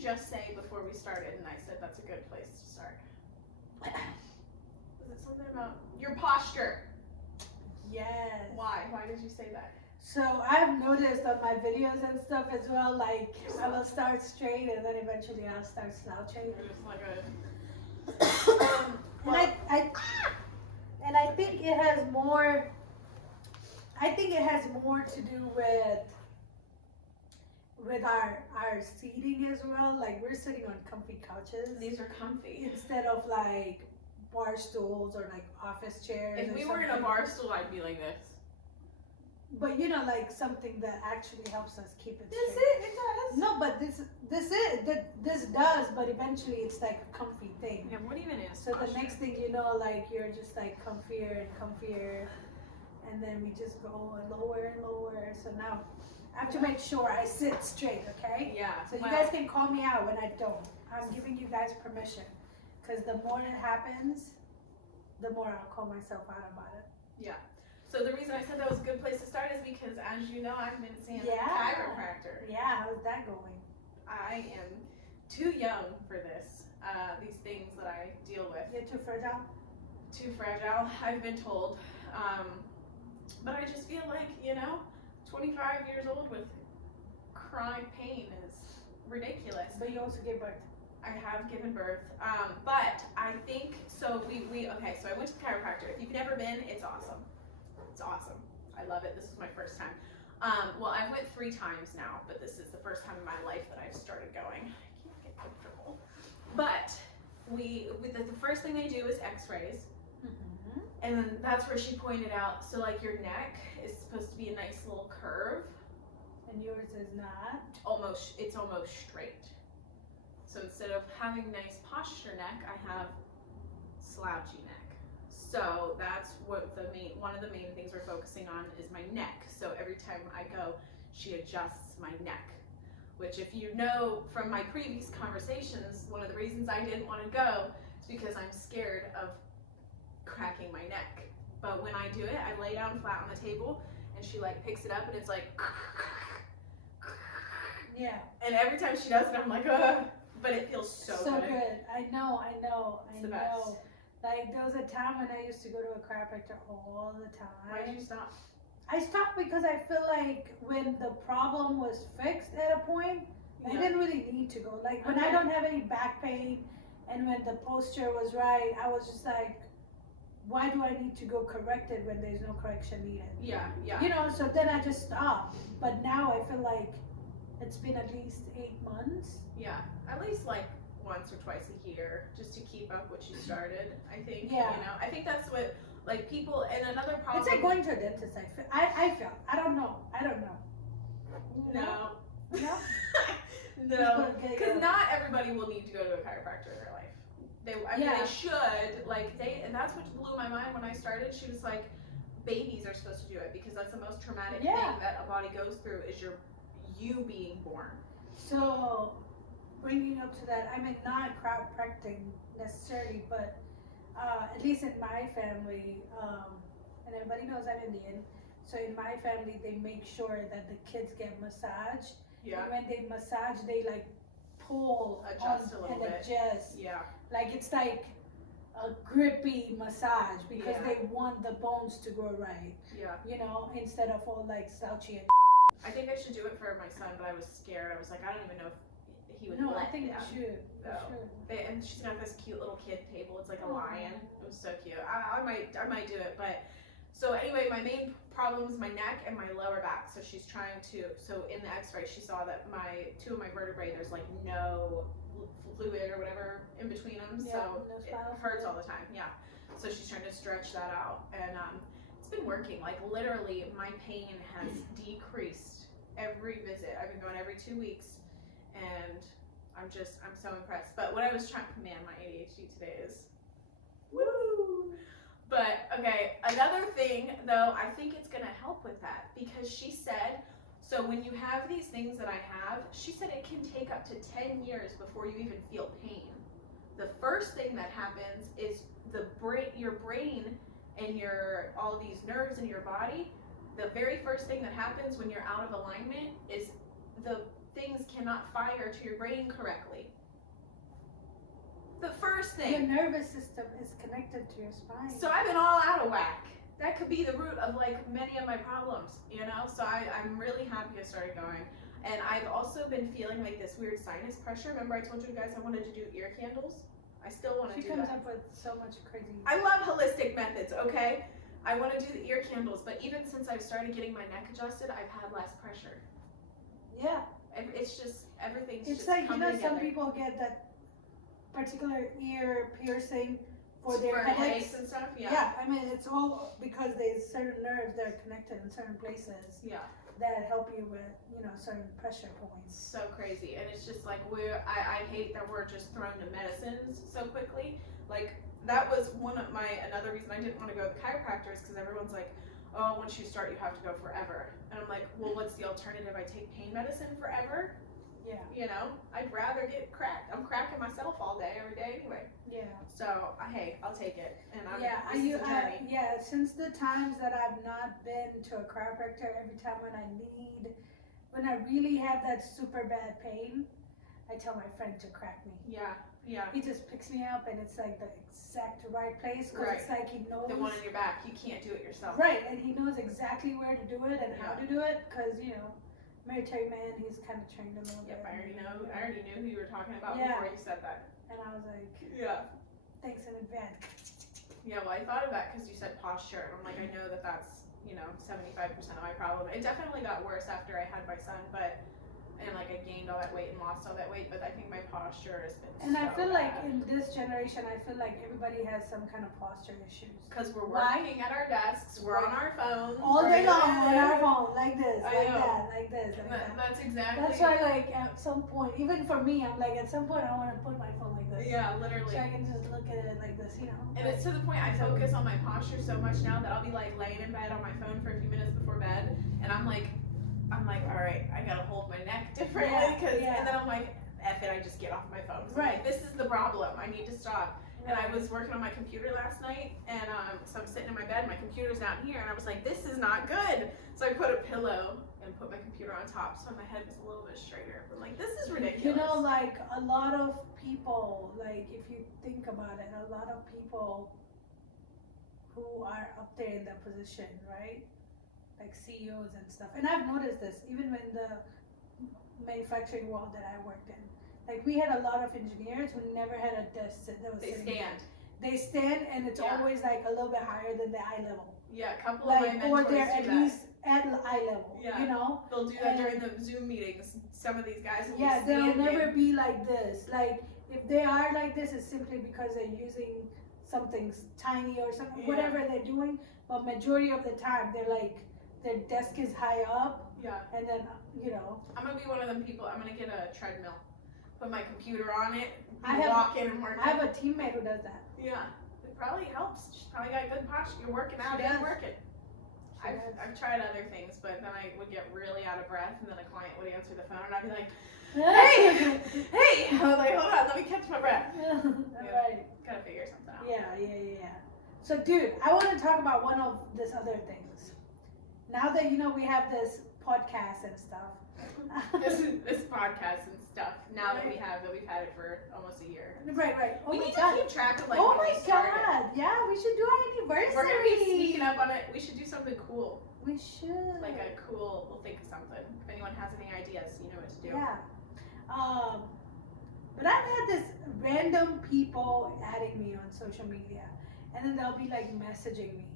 just say before we started, and I said that's a good place to start? Was it something about your posture? Yes. Why? Why did you say that? So I've noticed on my videos and stuff as well, like I will start straight and then eventually I'll start slouching. You're just like a... And I think it has more. I think it has more to do with our seating as well. Like we're sitting on comfy couches. These are comfy. Instead of like bar stools or like office chairs. If we were in a bar stool, I'd be like this. But you know, like something that actually helps us keep it This straight. it does. No, but this does, but eventually it's like a comfy thing. Yeah, what even is So posture? the next thing you know, like you're just like comfier and comfier, and then we just go lower and lower. So now I have to make sure I sit straight, okay? Yeah. So you guys can call me out when I don't. I'm giving you guys permission, because the more it happens, the more I'll call myself out about it. Yeah. So the reason I said that was a good place to start is because, as you know, I've been seeing a Yeah. chiropractor. Yeah, how's that going? I am too young for this. These things that I deal with. You're too fragile? Too fragile, I've been told. But I just feel like, 25 years old with chronic pain is ridiculous. But you also gave birth. I have given birth. But I think, so okay, so I went to the chiropractor. If you've never been, it's awesome. It's awesome. I love it. This is my first time. Well, I went 3 times now, but this is the first time in my life that I've started going. I can't get comfortable. But the first thing they do is x-rays. Mm-hmm. And then that's where she pointed out, so like your neck is supposed to be a nice little curve. And yours is not? It's almost straight. So instead of having nice posture neck, I have slouchy neck. So that's what one of the main things we're focusing on is my neck. So every time I go, she adjusts my neck. Which, if you know from my previous conversations, one of the reasons I didn't want to go is because I'm scared of cracking my neck. But when I do it, I lay down flat on the table and she like picks it up and it's like, Yeah. and every time she does it, I'm like, ugh. But it feels so good. I know. It's the best. Like there was a time when I used to go to a chiropractor all the time. Why did you stop? I stopped because I feel like when the problem was fixed at a point, I didn't really need to go. Like when I don't have any back pain and when the posture was right, I was just like, why do I need to go correct it when there's no correction needed? Yeah. So then I just stopped. But now I feel like it's been at least 8 months. Yeah, at least like once or twice a year, just to keep up what you started. I think. Yeah. I think that's what like people. And another problem. It's like going to a dentist. I feel. I don't know. No. No. No, because not everybody will need to go to a chiropractor in their life. They should. And that's what blew my mind when I started. She was like, babies are supposed to do it because that's the most traumatic thing that a body goes through is you being born. So, bringing up to that, I mean, not chiropractic necessarily, but at least in my family, and everybody knows I'm Indian, so in my family, they make sure that the kids get massaged. Yeah. And when they massage, they like pull Adjust a little bit. Adjust. Yeah. Like it's like a grippy massage because they want the bones to grow right. Yeah. Instead of all like slouchy and I think I should do it for my son, but I was scared. I was like, I don't even know if he would No, let I think them. you should. So, and she's got this cute little kid table. It's like a lion. It was so cute. I might do it. But so anyway, my main problem is my neck and my lower back. So she's trying to. So in the X-ray, she saw that two of my vertebrae, there's like no fluid or whatever in between them. Yeah, so no it hurts all the time. Yeah. So she's trying to stretch that out, and it's been working. Like literally, my pain has decreased every visit. I've been going every 2 weeks, and I'm so impressed. But what I was trying, man, my ADHD today is, woo! But okay, another thing though, I think it's gonna help with that because she said, so when you have these things that I have, she said it can take up to 10 years before you even feel pain. The first thing that happens is your brain and all these nerves in your body, the very first thing that happens when you're out of alignment is the things cannot fire to your brain correctly. The first thing. Your nervous system is connected to your spine. So I've been all out of whack. That could be the root of like many of my problems, you know? So I'm really happy I started going. And I've also been feeling like this weird sinus pressure. Remember I told you guys I wanted to do ear candles? I still want to do that. She comes up with so much crazy. I love holistic methods, okay? I want to do the ear candles, but even since I've started getting my neck adjusted, I've had less pressure. Yeah. It's just, everything's it's just like, you know, together. some people get that particular ear piercing for their headaches and stuff, yeah. I mean, it's all because there's certain nerves that are connected in certain places. Yeah. That help you with, you know, certain pressure points. So crazy. And it's just like, I hate that we're just thrown to medicines so quickly. Like, that was another reason I didn't want to go to the chiropractors, because everyone's like, oh, once you start, you have to go forever. And I'm like, well, what's the alternative? I take pain medicine forever? Yeah. You know, I'd rather get cracked. I'm cracking myself all day, every day anyway. Yeah. So, hey, I'll take it. And since the times that I've not been to a chiropractor, every time when I really have that super bad pain, I tell my friend to crack me. Yeah, yeah. He just picks me up, and it's like the exact right place, because it's like he knows. The one in your back, you can't do it yourself. Right, and he knows exactly where to do it and how to do it, because, you know, military man, he's kind of trained a little bit. Yep, I already knew who you were talking about before you said that. And I was like, yeah. Thanks in advance. Yeah, well, I thought of that because you said posture, and I'm like, I know that's, you know, 75% of my problem. It definitely got worse after I had my son, and like I gained all that weight and lost all that weight, but I think my posture has been I feel bad. like in this generation, I feel like everybody has some kind of posture issues. Because we're working at our desks, we're on our phones. All day long on our phone, like this, like that, like this. That's exactly. That's why, like, at some point, even for me, I'm like, at some point, I want to put my phone like this. Yeah, literally. So I can just look at it like this, you know. And it's to the point I focus on my posture so much now that I'll be like laying in bed on my phone for a few minutes before bed, and I'm like, all right, I gotta hold my neck differently, and then I'm like, F it, I just get off my phone. So right. Like, this is the problem. I need to stop. Right. And I was working on my computer last night, and so I'm sitting in my bed, my computer's down here, and I was like, this is not good. So I put a pillow and put my computer on top, so my head was a little bit straighter. I'm like, this is ridiculous. You know, like, a lot of people, like, if you think about it, a lot of people who are up there in that position, right? Like CEOs and stuff. And I've noticed this, even in the manufacturing world that I worked in. Like, we had a lot of engineers who never had a desk that was sitting there. They stand, and it's always like a little bit higher than the eye level. Yeah, a couple of my mentors or they're at least at eye level. Yeah. You know? They'll do that during the Zoom meetings. Some of these guys will they'll never be like this. Like, if they are like this, it's simply because they're using something tiny or something, whatever they're doing. But majority of the time, they're like, their desk is high up. Yeah. And then, you know. I'm going to be one of them people. I'm going to get a treadmill. Put my computer on it. Walk in and work. I have a teammate who does that. Yeah. It probably helps. She's probably got good posture. You're working out and working. I've tried other things, but then I would get really out of breath, and then a client would answer the phone, and I'd be like, hey! I was like, hold on, let me catch my breath. Right. Gotta figure something out. Yeah. So, dude, I want to talk about one of these other things. Now that, you know, we have this podcast and stuff. this podcast and stuff, now that we've had it for almost a year. Right. We need to keep track of, like, oh when my we started. God. Yeah, we should do our anniversary. We're going to be sneaking up on it. We should do something cool. We should. Like a cool, we'll think of something. If anyone has any ideas, you know what to do. Yeah. But I've had this random people adding me on social media, and then they'll be like messaging me,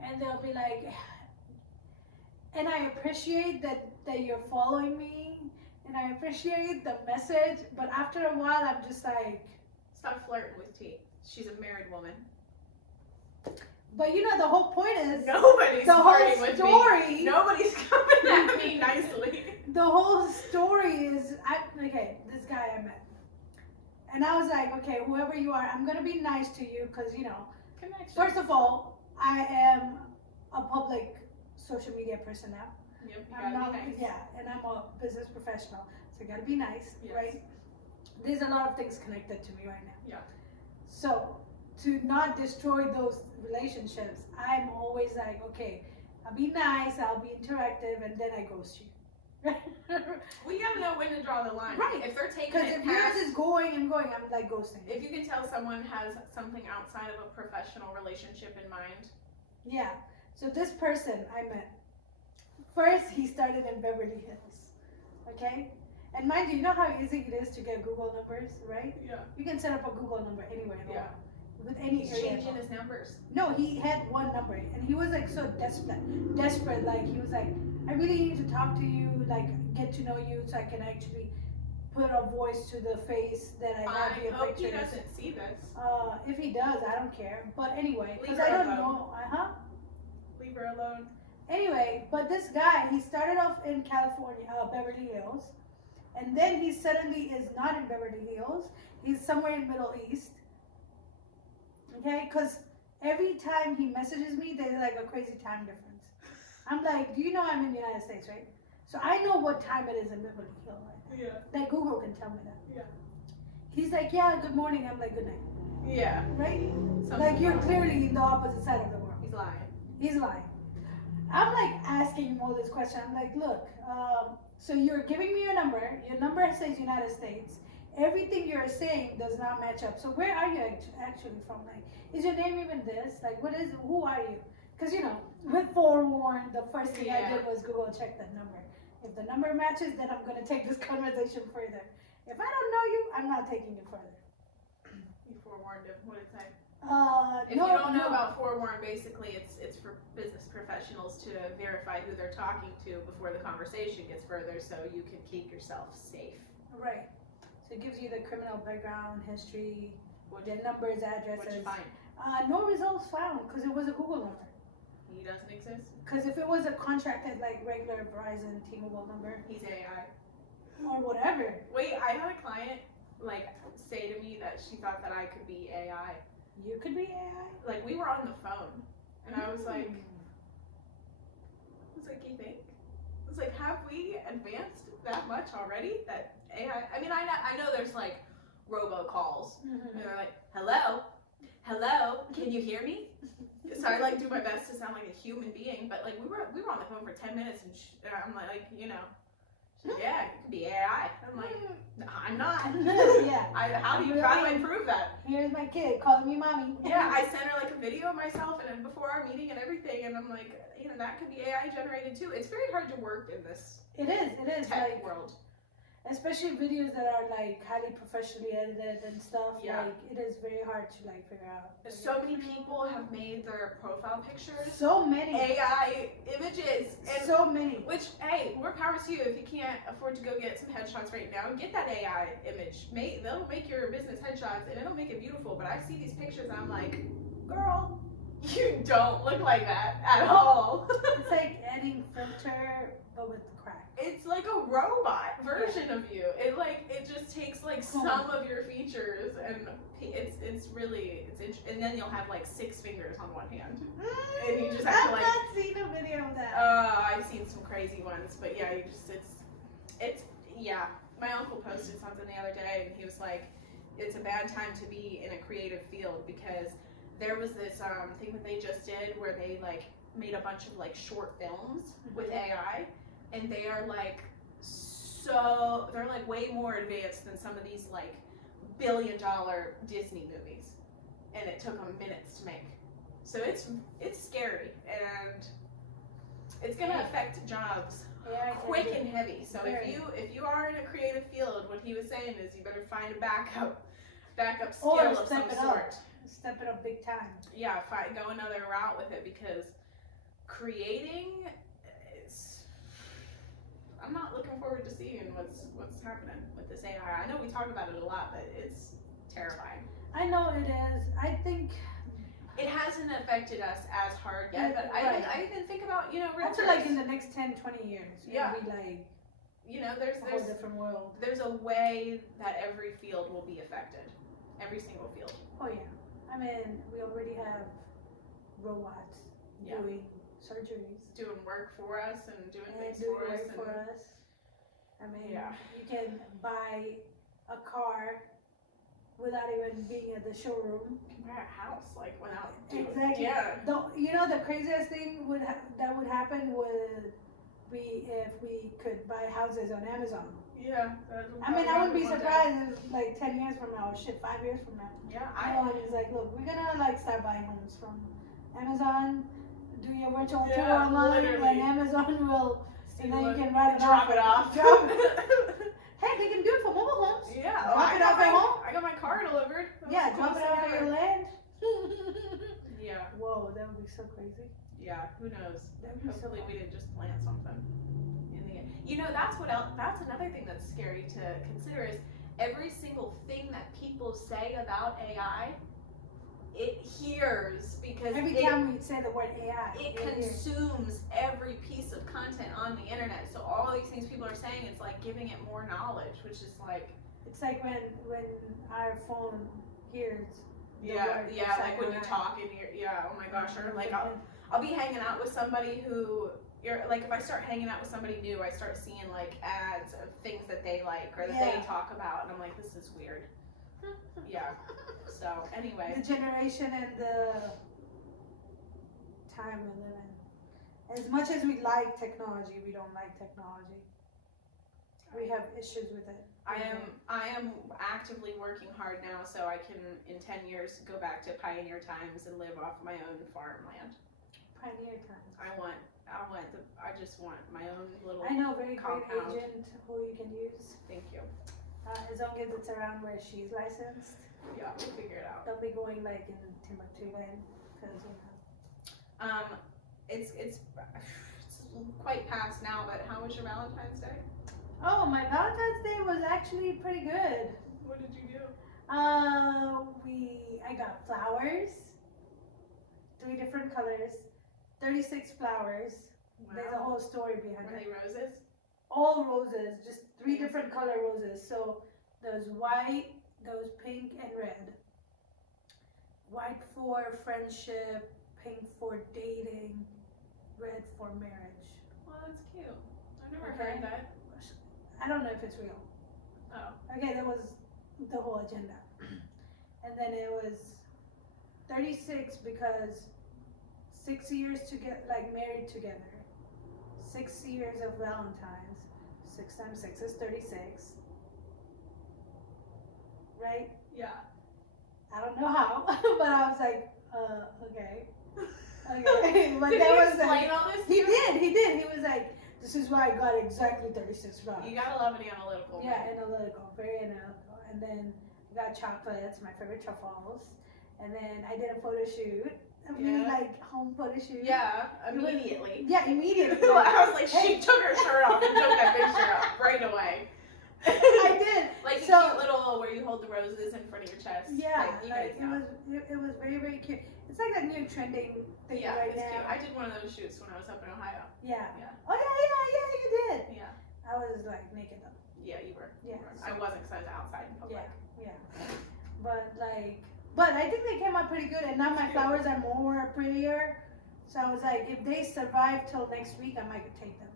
and they'll be like, and I appreciate that you're following me, and I appreciate the message, but after a while I'm just like, stop flirting with T. She's a married woman. But you know, the whole point is nobody's flirting with me. Nobody's coming at me nicely. The whole story is, this guy I met, and I was like, okay, whoever you are, I'm gonna be nice to you, because, you know, first of all, I am a public social media person now. Yep, I'm not, be nice. Yeah, and I'm a business professional, so you gotta be nice, yes. right? There's a lot of things connected to me right now. Yeah. So, to not destroy those relationships, I'm always like, okay, I'll be nice, I'll be interactive, and then I ghost you. We gotta know when to draw the line. Right. If they're taking Because it if yours past, is going and going, I'm like ghosting. if you can tell someone has something outside of a professional relationship in mind. Yeah. So this person I met, first he started in Beverly Hills. Okay? And mind you, you know how easy it is to get Google numbers, right? Yeah. You can set up a Google number anywhere in the Yeah. world. With any He's area. changing his numbers. No, he had one number, and he was like so desperate. Like he was like, I really need to talk to you, like get to know you, so I can actually put a voice to the face that I have I your hope he pictures. doesn't see this. If he does, I don't care. But anyway, because Leave I her don't alone. know. Leave her alone. Anyway, but this guy, he started off in California, Beverly Hills, and then he suddenly is not in Beverly Hills. He's somewhere in Middle East. Okay, because every time he messages me, there's like a crazy time difference. I'm like, do you know I'm in the United States, right? So I know what time it is in Beverly Hills, right? Yeah. That Google can tell me that. Yeah. He's like, yeah, good morning. I'm like, good night. Yeah. Right? Something Like you're wrong. clearly in the opposite side of the world. He's lying. He's lying. I'm like asking him all this question. I'm like, look, so you're giving me your number. Your number says United States. Everything you're saying does not match up. So where are you actually from? Like, is your name even this? Like, who are you? Because, you know, with forewarned, the first thing I did was Google check that number. If the number matches, then I'm going to take this conversation further. If I don't know you, I'm not taking it further. You forewarned him. What did it say? If No, you don't know no. about forewarn, basically it's for business professionals to verify who they're talking to before the conversation gets further, so you can keep yourself safe. Right. So it gives you the criminal background, history, What'd the you, numbers, what'd addresses. you find? No results found because it was a Google number. He doesn't exist. Because if it was a contracted like regular Verizon T-Mobile number He's AI. or whatever, Wait, I had a client like say to me that she thought that I could be AI. you could be AI. Like we were on the phone, and I was like, you think? I was like, have we advanced that much already? That AI? I mean, I know there's like robocalls, and they're like, hello, can you hear me? So I like do my best to sound like a human being, but like we were on the phone for 10 minutes, and I'm like, you know, she's like, yeah, it could be AI. I'm like, no, I'm not. Yeah. How do I prove that? Here's my kid calling me mommy. Yeah, I sent her like a video of myself and before our meeting and everything, and I'm like, you know, that could be AI generated too. It's very hard to work in this It is tech like, world. especially videos that are like highly professionally edited and stuff. Yeah. Like it is very hard to like figure out. So many people have made their profile pictures So many. AI images, and So many. which, hey, more power to you. If you can't afford to go get some headshots right now, get that AI image. They'll make your business headshots, and it'll make it beautiful. But I see these pictures, and I'm like, girl, you don't look like that at all. It's like adding filter but with crack. It's like a robot version of you. It just takes like some of your features, and it's really and then you'll have like 6 fingers on one hand, and you just have to like. I've not seen a video of that. I've seen some crazy ones, but yeah, it's yeah. My uncle posted something the other day, and he was like, "It's a bad time to be in a creative field because there was this thing that they just did where they like made a bunch of like short films with AI." And they are like they're like way more advanced than some of these like $1 billion Disney movies, and it took them minutes to make. So it's scary, and it's gonna affect jobs quick and heavy. So if you are in a creative field, what he was saying is you better find a backup skill of some sort. Step it up big time. Yeah, go another route with it because creating. I'm not looking forward to seeing what's happening with this AI. I know we talk about it a lot, but it's terrifying. I know it is. I think it hasn't affected us as hard yet, but I even think about, you know, I feel like in the next 10, 20 years, it'll be like, you know, a whole different world. There's a way that every field will be affected. Every single field. Oh yeah. I mean, we already have robots doing surgeries, doing work for us and doing things for us. I mean, you can buy a car without even being at the showroom. You can buy a house like without doing exactly. Yeah. You know the craziest thing that would happen with if we could buy houses on Amazon. Yeah. I mean, I wouldn't be surprised if like 10 years from now, or shit, 5 years from now. Yeah, Everyone is like, look, we're gonna like start buying homes from Amazon. Do your virtual tour Yeah, online, literally. and Amazon will, See and then what- you can write it drop off. it off. Drop Hey, they can do it for mobile homes. Yeah. Drop it off at home. I got my car delivered. That was Yeah, the drop it coolest off thing at ever. your land. Yeah. Whoa, that would be so crazy. Yeah. Who knows? That would be so Hopefully fun. we didn't just plant something in the end. You know, that's what else. That's another thing that's scary to consider is every single thing that people say about AI, it hears because Every time we say the word AI, it you'll hear. consumes every piece of content on the internet. So all these things people are saying, it's like giving it more knowledge, which is like It's like when our phone hears. the yeah, word yeah, inside like when our you eye. talk and you're oh my gosh, or like I'll be hanging out with somebody who like if I start hanging out with somebody new, I start seeing like ads of things that they like or that they Yeah. talk about, and I'm like, this is weird. Yeah. So anyway, The generation and the time we live in. As much as we like technology, we don't like technology. We have issues with it. I am actively working hard now so I can in 10 years go back to pioneer times and live off my own farmland. Pioneer times. I just want my own little. I know a very great compound. agent who you can use. Thank you. As long as it's around where she's licensed. Yeah, we'll figure it out. Don't be going like in Timbuktu land, because you know. It's quite past now, but how was your Valentine's Day? Oh, my Valentine's Day was actually pretty good. What did you do? I got flowers, 3 different colors, 36 flowers. There's a whole story behind Were it. they roses? All roses, just 3 different color roses. So there's white, there's pink and red. White for friendship, pink for dating, red for marriage. Well, that's cute. I've never Okay. heard that. I don't know if it's real. Oh. Okay, that was the whole agenda. And then it was 36 because 6 years to get like married together. 6 years of Valentine's. 6 times 6 is 36. Right? Yeah. I don't know how, but I was like, okay. Okay. But Did that he was explain all this? he did. He was like, this is why I got exactly 36 flowers. You gotta love an analytical. Yeah, man. analytical, very analytical. And then I got chocolates, my favorite truffles. And then I did a photo shoot, a mini Yeah. like home photo shoot. Yeah, It was- immediately. Yeah, immediately. I was like, Hey. she took her shirt off and took that picture up right away. I did. Like So- a cute little where you hold the roses in front of your chest. Yeah, you like guys know. it was very, very cute. It's like a new trending thing Yeah, right it's now. cute. I did one of those shoots when I was up in Ohio. Yeah. Yeah. Oh yeah, you did. Yeah. I was like naked though. Yeah, you were. Yeah. I wasn't because I was outside in public. Yeah. But I think they came out pretty good, and now my flowers are more prettier. So I was like, if they survive till next week, I might take them.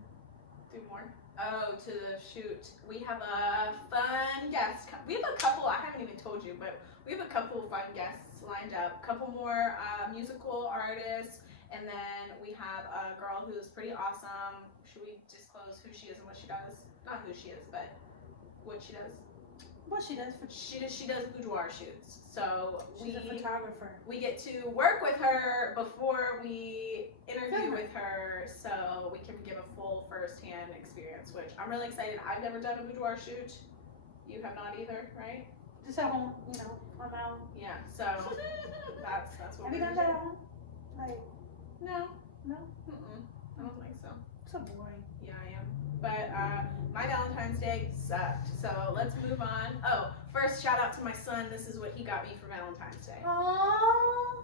Do more. Oh, to the shoot. We have a fun guest. We have a couple, I haven't even told you, but we have a couple fun guests lined up. A couple more musical artists, and then we have a girl who's pretty awesome. Should we disclose who she is and what she does? Not who she is, but what she does. What she does for She does boudoir shoots. So she's a photographer. we get to work with her before we interview Film her. with her, so we can give a full first-hand experience, which I'm really excited. I've never done a boudoir shoot. You have not either, right? Just at home, on my own. Yeah, so that's what Have you we're done gonna that do. at home? Like, No. no? Mm-mm. I don't think so. So boring. Yeah, I am. But my Valentine's Day sucked, so let's move on. Oh, first shout out to my son. This is what he got me for Valentine's Day. Aww.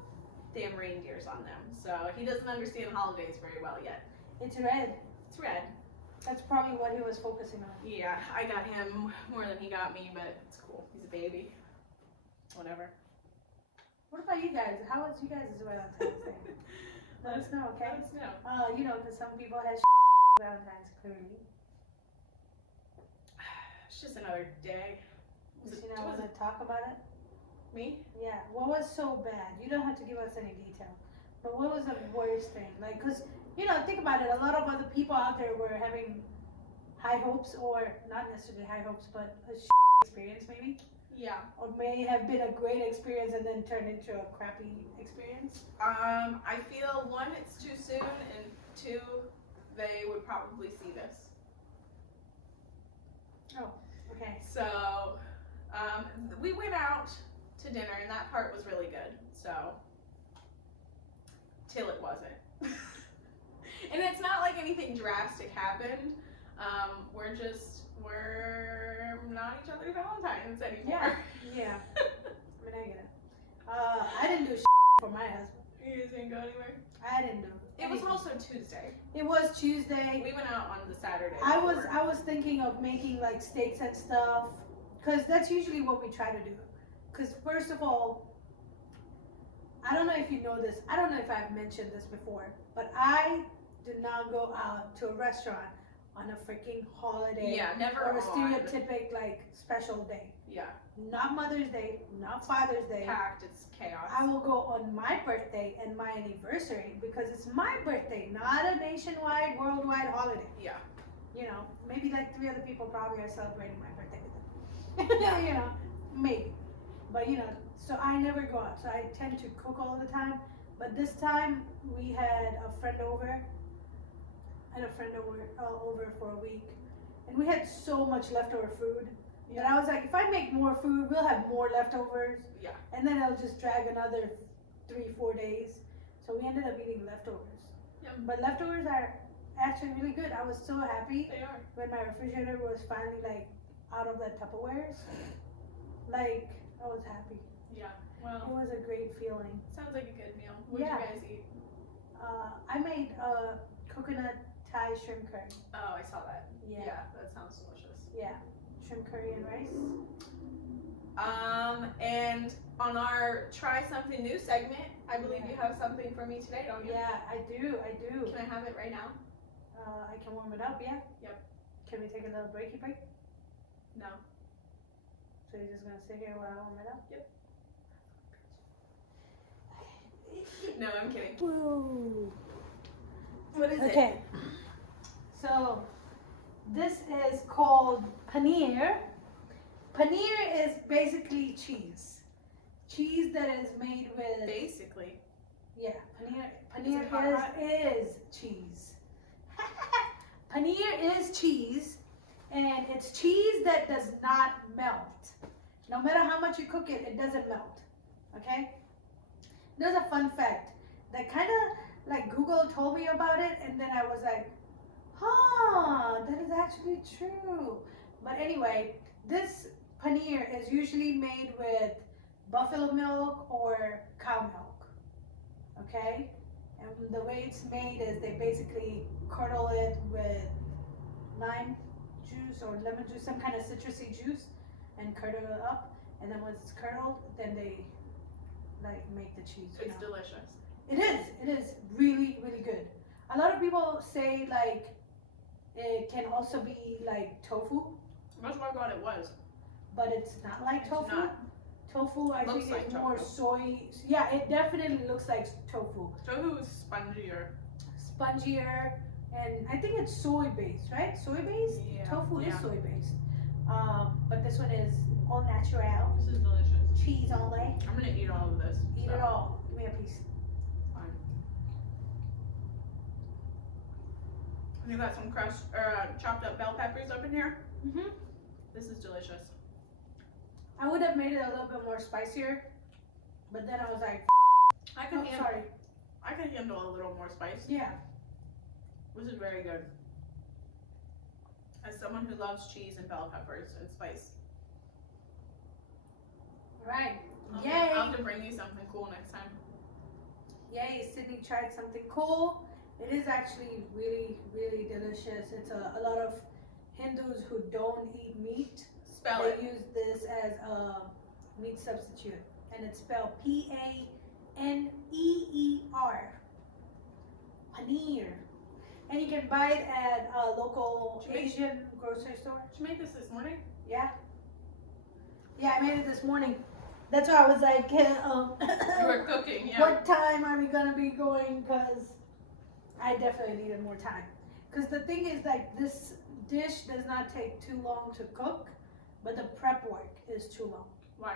Damn reindeers on them. So he doesn't understand holidays very well yet. It's red. It's red. That's probably what he was focusing on. Yeah, I got him more than he got me, but it's cool. He's a baby. Whatever. What about you guys? How was you guys' Valentine's Day? Let us know, okay? Let us know. Because some people have Valentine's clearly. It's just another day. Does she not want to talk about it? Me? Yeah. What was so bad? You don't have to give us any detail. But what was the worst thing? Like, cause think about it. A lot of other people out there were having high hopes, or not necessarily high hopes, but a experience maybe. Yeah. Or may have been a great experience and then turned into a crappy experience. I feel one, it's too soon, and two, they would probably see this. Oh, okay. So, we went out to dinner, and that part was really good. So, till it wasn't. And it's not like anything drastic happened. We're not each other's Valentines anymore. Yeah. I mean, I get it. I didn't do for my husband. You guys didn't go anywhere? I didn't do It was anything. also Tuesday. It was Tuesday. We went out on the Saturday. I was thinking of making like steaks and stuff, because that's usually what we try to do. Because first of all, I don't know if you know this. I don't know if I've mentioned this before, but I do not go out to a restaurant on a freaking holiday. Yeah, never or a on. stereotypic like special day. Yeah. Not Mother's Day, not Father's Day. Packed, it's chaos. I will go on my birthday and my anniversary, because it's my birthday, not a nationwide, worldwide holiday. Yeah. Maybe like 3 other people probably are celebrating my birthday with them. Maybe. But so I never go out. So I tend to cook all the time. But this time we had a friend over. Over for a week, and we had so much leftover food. Yeah. And I was like, if I make more food, we'll have more leftovers. Yeah. And then it'll just drag another 3-4 days. So we ended up eating leftovers. Yeah. But leftovers are actually really good. I was so happy They are. when my refrigerator was finally like out of that Tupperwares. Like, I was happy. Yeah. It Well, was a great feeling. sounds like a good meal. What did Yeah. you guys eat? I made coconut Thai shrimp curry. Oh, I saw that. Yeah. That sounds delicious. Yeah. Shrimp curry and rice. And on our try something new segment, I believe you have something for me today, don't you? Yeah, I do. Can I have it right now? I can warm it up, yeah? Yep. Can we take a little breaky break? No. So you're just gonna sit here while I warm it up? Yep. No, I'm kidding. Woo. What is it? Okay. So this is called paneer. Paneer is basically cheese. Cheese that is made with Basically. yeah, Is it hot, hot? is cheese. Paneer is cheese, and it's cheese that does not melt. No matter how much you cook it, it doesn't melt. Okay? There's a fun fact that kind of like Google told me about it, and then I was like, huh, that is actually true. But anyway, this paneer is usually made with buffalo milk or cow milk. Okay? And the way it's made is they basically curdle it with lime juice or lemon juice, some kind of citrusy juice, and curdle it up. And then once it's curdled, then they like make the cheese. It's delicious. It is really, really good. A lot of people say like it can also be like tofu, That's what I thought it was. but it's not like It's tofu. not. Tofu, I Looks think, like is more tofu. soy. Yeah, it definitely looks like tofu. Tofu is spongier. Spongier, and I think it's soy based, right? Soy based? Yeah. Tofu is Yeah. soy based. But this one is all natural. This is delicious. Cheese only. I'm gonna eat all of this. Eat so. it all. Give me a piece. Fine. You got some crushed, chopped up bell peppers up in here. Mm-hmm. This is delicious. I would have made it a little bit more spicier, but then I was like, I can oh, handle. sorry. I can handle a little more spice. Yeah. This is very good. As someone who loves cheese and bell peppers and spice. Right. I'll Yay. have to bring you something cool next time. Yay, Sydney tried something cool. It is actually really, really delicious. It's a lot of Hindus who don't eat meat. Spell They it. use this as a meat substitute. And it's spelled Paneer. Paneer. And you can buy it at a local Did you make- Asian grocery store. Did you make this morning? Yeah. Yeah, I made it this morning. That's why I was like, You were cooking, yeah. what time are we gonna be going? Because I definitely needed more time. Because the thing is, like, this dish does not take too long to cook, but the prep work is too long. Why?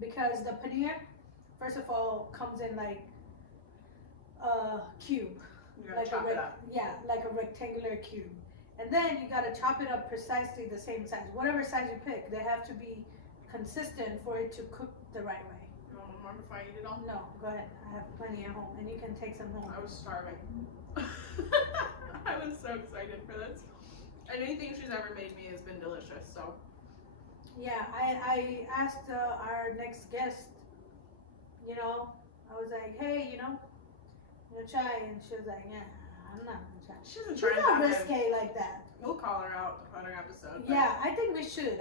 Because the paneer, first of all, comes in like a cube. You gotta chop it up. Yeah, like a rectangular cube. And then you gotta chop it up precisely the same size. Whatever size you pick, they have to be consistent for it to cook the right way. You want more before I eat it all? No, go ahead. I have plenty at home, and you can take some home. I was starving. I was so excited for this. Anything she's ever made me has been delicious, so. Yeah, I asked our next guest, you know, I was like, hey, you know, try, and she was like, yeah, I'm not gonna try. She doesn't She's try not nothing. risque like that. We'll call her out on her episode. Yeah, I think we should.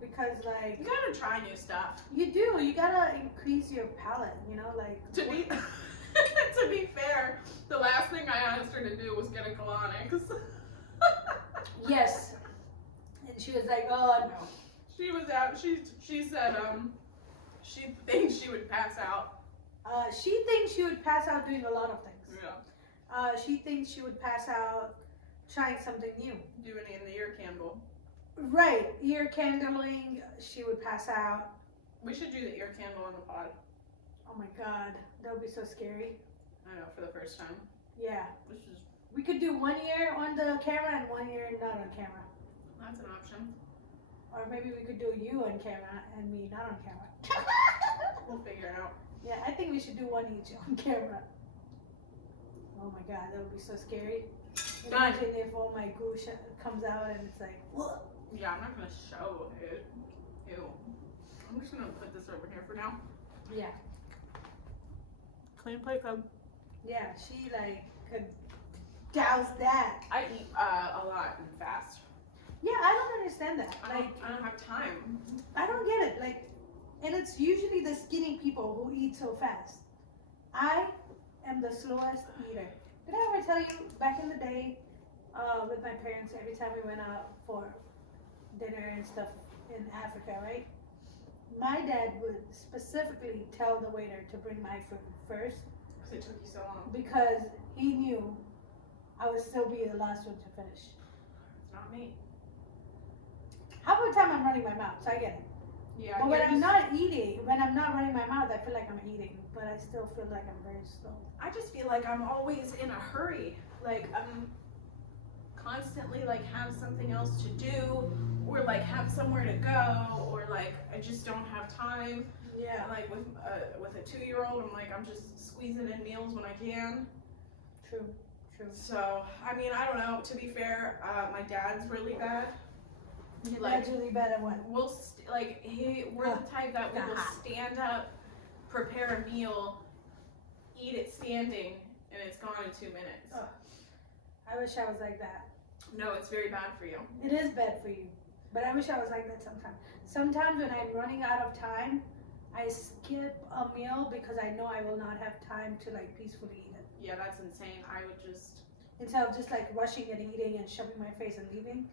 Because like You gotta try new stuff. you do. You gotta increase your palate. You know, like To be to be fair, the last thing I asked her to do was get a colonics. yes. And she was like, oh no. She was out. She said she thinks she would pass out. She thinks she would pass out doing a lot of things. Yeah. She thinks she would pass out trying something new. Doing it in the ear candle. Right, ear candling. She would pass out. We should do the ear candle on the pod. Oh my god, that would be so scary. I know, for the first time. Yeah, This is we could do 1 ear on the camera and 1 ear not on camera. that's an option. Or maybe we could do you on camera and me not on camera. We'll figure it out. Yeah, I think we should do 1 each on camera. Oh my god, that would be so scary. Done. Imagine if all my goo comes out and it's like, whoa. Yeah, I'm not gonna show it. Ew. I'm just gonna put this over here for now. Yeah, Clean plate club. yeah, she like could douse that. I eat a lot and fast. Yeah, I don't understand that. I don't have time. I don't get it. Like, and it's usually the skinny people who eat so fast. I am the slowest eater. Did I ever tell you back in the day with my parents, every time we went out for dinner and stuff in Africa, right? My dad would specifically tell the waiter to bring my food first Because it took you so long. because he knew I would still be the last one to finish. It's not me. Half of the time I'm running my mouth, so I get it. Yeah. But when you're I'm just- not eating, when I'm not running my mouth, I feel like I'm eating, but I still feel like I'm very slow. I just feel like I'm always in a hurry. Like I'm constantly like have something else to do, or like have somewhere to go, or like I just don't have time. Yeah. And, like with a 2-year-old, I'm just squeezing in meals when I can. True. So I mean, I don't know. To be fair, my dad's really bad. Your Like- dad's really bad at what? We're the type that we will stand up, prepare a meal, eat it standing, and it's gone in 2 minutes. Oh. I wish I was like that. No, it's very bad for you. It is bad for you, but I wish I was like that sometimes. Sometimes when I'm running out of time, I skip a meal because I know I will not have time to like peacefully eat it. Yeah, that's insane. I would just. Instead of just like rushing and eating and shoving my face and leaving.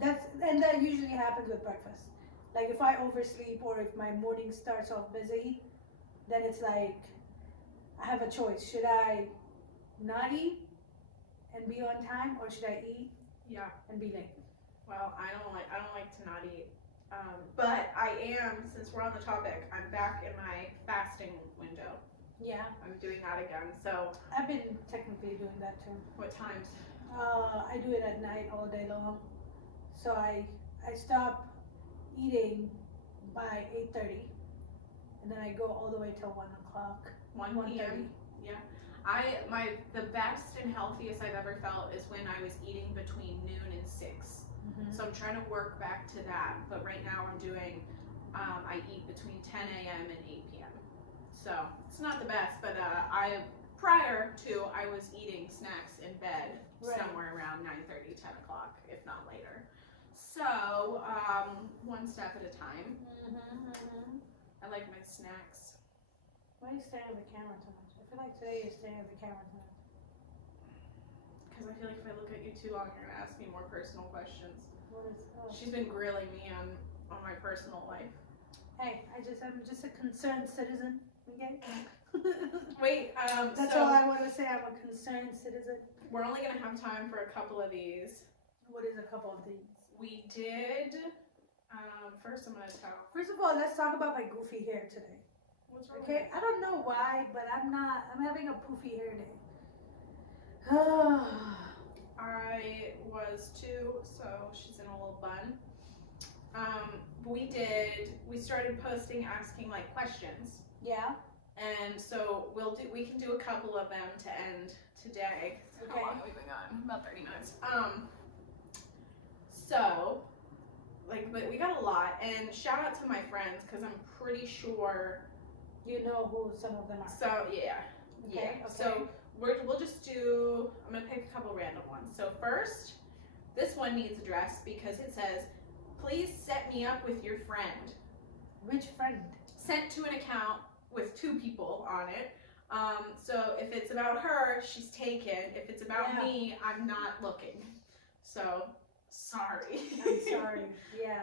And that usually happens with breakfast. Like if I oversleep or if my morning starts off busy, then it's like I have a choice. Should I not eat and be on time, or should I eat Yeah. and be late? Well, I don't like to not eat. But I am, since we're on the topic, I'm back in my fasting window. Yeah, I'm doing that again. So I've been technically doing that too. what times? I do it at night all day long. So I stop eating by 8:30, and then I go all the way till 1 o'clock. 1 1:30. p.m. The best and healthiest I've ever felt is when I was eating between noon and 6. Mm-hmm. So I'm trying to work back to that. But right now I'm doing, I eat between 10 a.m. and 8 p.m. So it's not the best, but prior to I was eating snacks in bed Right. somewhere around 9:30, 10 o'clock, if not later. So one step at a time. I like my snacks. Why are you staring at the camera so much? I feel like today you're staring at the camera too much. Because I feel like if I look at you too long, you're gonna ask me more personal questions. What is? Oh. She's been grilling me on my personal life. Hey, I'm just a concerned citizen. Okay. Wait, That's so all I want to say. I'm a concerned citizen. we're only gonna have time for a couple of these. What is a couple of things? We did. First, I'm gonna tell. First of all, let's talk about my goofy hair today. What's wrong? Okay, I don't know why, but I'm having a poofy hair day. I was too, so she's in a little bun. We started posting asking like questions. Yeah. And so we can do a couple of them to end today. Okay. How long have we been gone? About 30 minutes. So but we got a lot, and shout out to my friends because I'm pretty sure you know who some of them are. So yeah. Okay, Yeah. okay. So we'll just do, I'm gonna pick a couple random ones. So first, this one needs addressed because it says, please set me up with your friend. Which friend? Sent to an account with 2 people on it. So if it's about her, she's taken. If it's about me, I'm not looking. So sorry. I'm sorry. Yeah.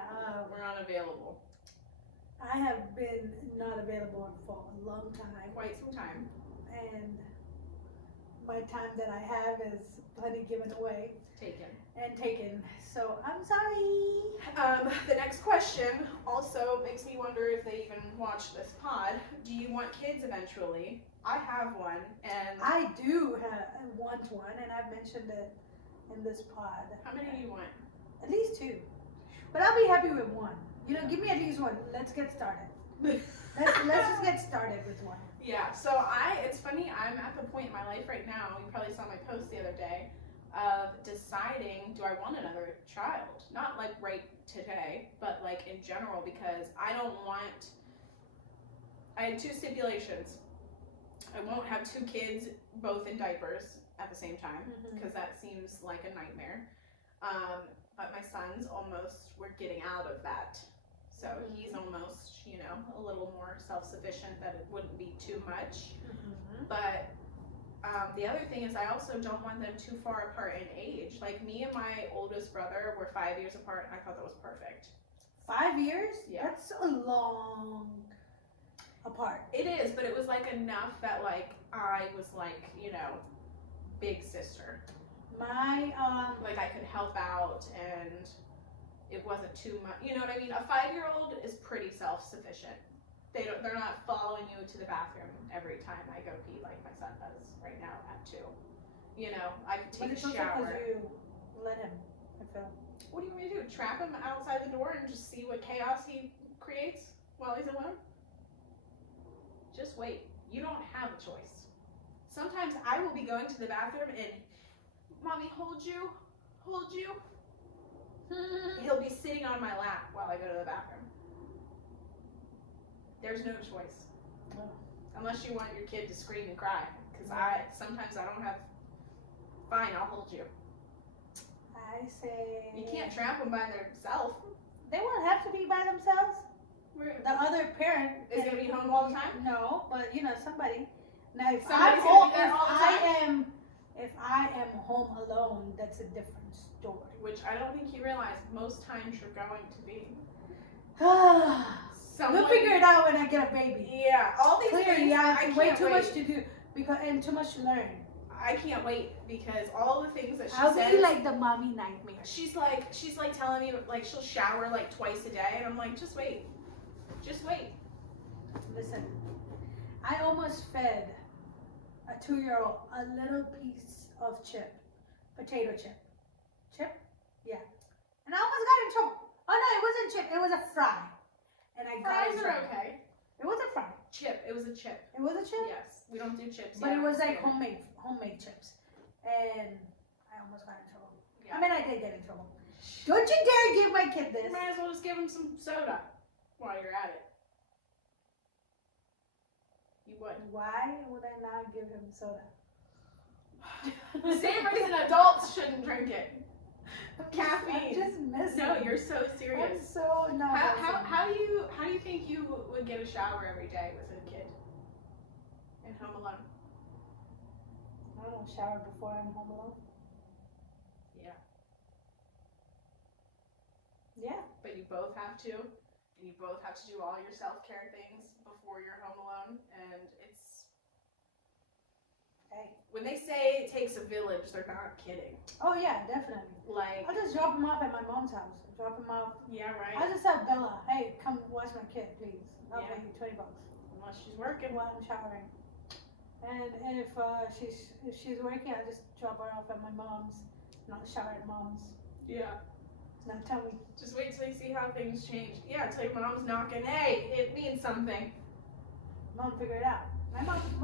We're unavailable. I have been not available for a long time. Quite some time. And my time that I have is plenty given away. Taken. So I'm sorry. The next question also makes me wonder if they even watch this pod. Do you want kids eventually? I have one, and I do want one, and I've mentioned it in this pod. How many do you want? At least 2. But I'll be happy with 1. You know, give me at least 1. Let's get started. Let's just get started with 1. Yeah, so it's funny, I'm at the point in my life right now, you probably saw my post the other day, of deciding, do I want another child? Not like right today, but like in general, because I had 2 stipulations. I won't have 2 kids both in diapers at the same time, because that seems like a nightmare. But my son's we're getting out of that. So he's almost, a little more self-sufficient, that it wouldn't be too much. But the other thing is I also don't want them too far apart in age. Like me and my oldest brother were 5 years apart, and I thought that was perfect. 5 years? Yeah. That's a long apart. It is, but it was like enough that like I was like, big sister. My Like I could help out, and it wasn't too much. You know what I mean? A 5-year-old is pretty self-sufficient. They're not following you to the bathroom every time I go pee like my son does right now at 2. I could take a shower. Because you let him, I feel. What do you want me to do? Trap him outside the door and just see what chaos he creates while he's alone? Just wait. You don't have a choice. Sometimes I will be going to the bathroom and, mommy, hold you. He'll be sitting on my lap while I go to the bathroom. There's no choice. Unless you want your kid to scream and cry. Because sometimes I don't have, fine, I'll hold you. I say... You can't trap them by themselves. They won't have to be by themselves. The other parent is going to be home all the time? No, but somebody. Now if Somebody's going to be there all the time? If I am home alone, that's a different story. Which I don't think you realize most times you're going to be. We'll figure it out when I get a baby. Yeah, all these things. I way too much to do and too much to learn. I can't wait because all the things that she I'll says. be like the mommy nightmare. She's like telling me like she'll shower like twice a day, and I'm like, just wait. Listen, I almost fed a 2-year-old a little piece of potato chip. Yeah, and I almost got in trouble. Oh no, it wasn't chip. It was a fry. And I got Fries are okay. It was a fry. Chip. It was a chip. It was a chip? Yes. We don't do chips. But it was like homemade chips. And I almost got in trouble. Yeah. I mean, I did get in trouble. Don't you dare give my kid this. You might as well just give him some soda while you're at it. You would. Why would I not give him soda? The same reason adults shouldn't drink it. Caffeine. I'm just messing. No, you're so serious. I'm so not. How do you think you would get a shower every day with a kid and home alone? I don't shower before I'm home alone. Yeah. Yeah. But you both have to. and you both have to do all your self-care things before you're home alone, and it's, Hey. when they say it takes a village, they're not kidding. Oh yeah, definitely. Like, I'll just drop him off at my mom's house. Drop him off. yeah, right. I'll just tell Bella, hey, come watch my kid, please. I'll Yeah. pay you $20 Unless she's working. while I'm showering. And if she's working, I'll just drop her off at my mom's. Not shower at mom's. Yeah. Now tell me. Just wait till you see how things change. Yeah, till your mom's knocking. Hey, it means something. Mom, figure it out. My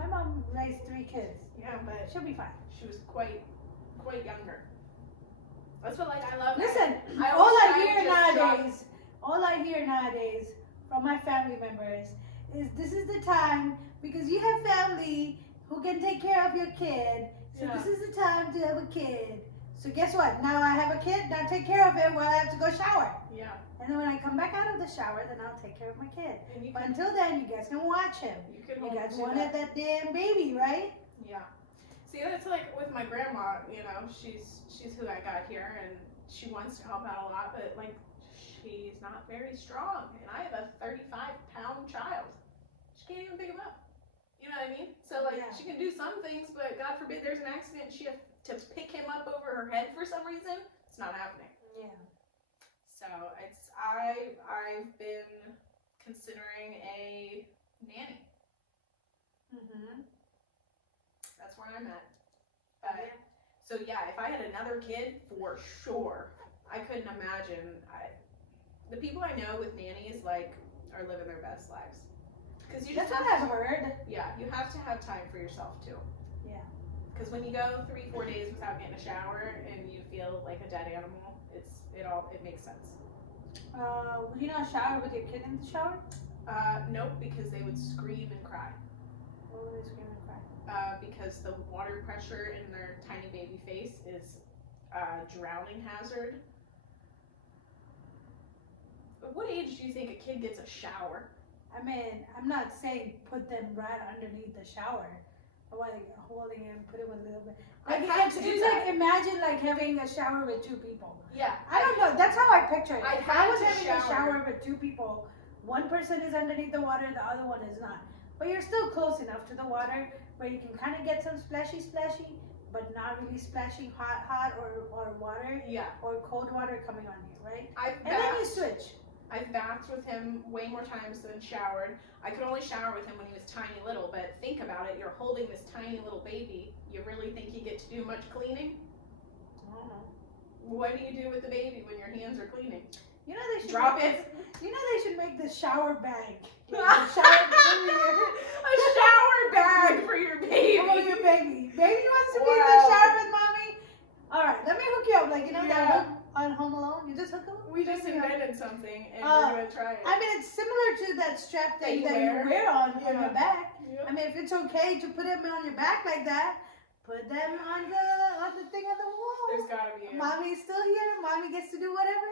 mom raised 3 kids. Yeah, but She'll be fine. she was quite younger. That's what, like, I love. Listen, I all always I try to hear just nowadays from my family members is this is the time because you have family who can take care of your kid. So Yeah. this is the time to have a kid. So guess what? Now I have a kid. Now take care of it while I have to go shower. Yeah. And then when I come back out of the shower, then I'll take care of my kid. And you But can, until then, you guys can watch him. you can You hold guys to wanted that damn baby, right? Yeah. See, that's like with my grandma, you know, she's who I got here, and she wants to help out a lot, but like she's not very strong, and I have a 35-pound child. She can't even pick him up. You know what I mean? So like Yeah. she can do some things, but God forbid there's an accident, she has to pick him up over her head for some reason. It's not happening. Yeah. So I've been considering a nanny. Mhm. That's where I'm at. So yeah, if I had another kid, for sure, I couldn't imagine. The people I know with nannies like are living their best lives. Because you just That's what have I've to, heard. yeah, you have to have time for yourself too. Yeah. Because when you go 3-4 days without getting a shower and you feel like a dead animal, it makes sense. Would you not shower with your kid in the shower? Nope, because they would scream and cry. What would they scream and cry? Because the water pressure in their tiny baby face is a drowning hazard. But what age do you think a kid gets a shower? I mean, I'm not saying put them right underneath the shower. While you're holding him, put him a little bit. I Like, have it's to do like that. imagine like having a shower with 2 people. Yeah. I don't know. That's how I picture it. I If I had was to having a shower. shower with 2 people, one person is underneath the water, the other one is not. But you're still close enough to the water where you can kind of get some splashy, but not really splashing hot or water Yeah. or cold water coming on you, right? I've And then you bathed, switch. I've bathed with him way more times than showered. I could only shower with him when he was tiny little, but think about it. You're holding this tiny little baby. You really think you get to do much cleaning? I don't know. What do you do with the baby when your hands are cleaning? You know they should Drop make it. You know they should make the shower bag. A The shower shower bag for your baby. Oh, your baby. Baby wants to be in the Wow. shower with mommy. All right, let me hook you up. Like, you know that Yeah. hook on Home Alone? You just hook up? We just Hook me up. invented something, and we're gonna try it. I mean, it's similar to that strap That thing you that wear? you wear on Yeah. your back. Yep. I mean, if it's okay to put them on your back like that, put them on the thing on the wall. There's gotta be. Mommy's still here. Mommy gets to do whatever.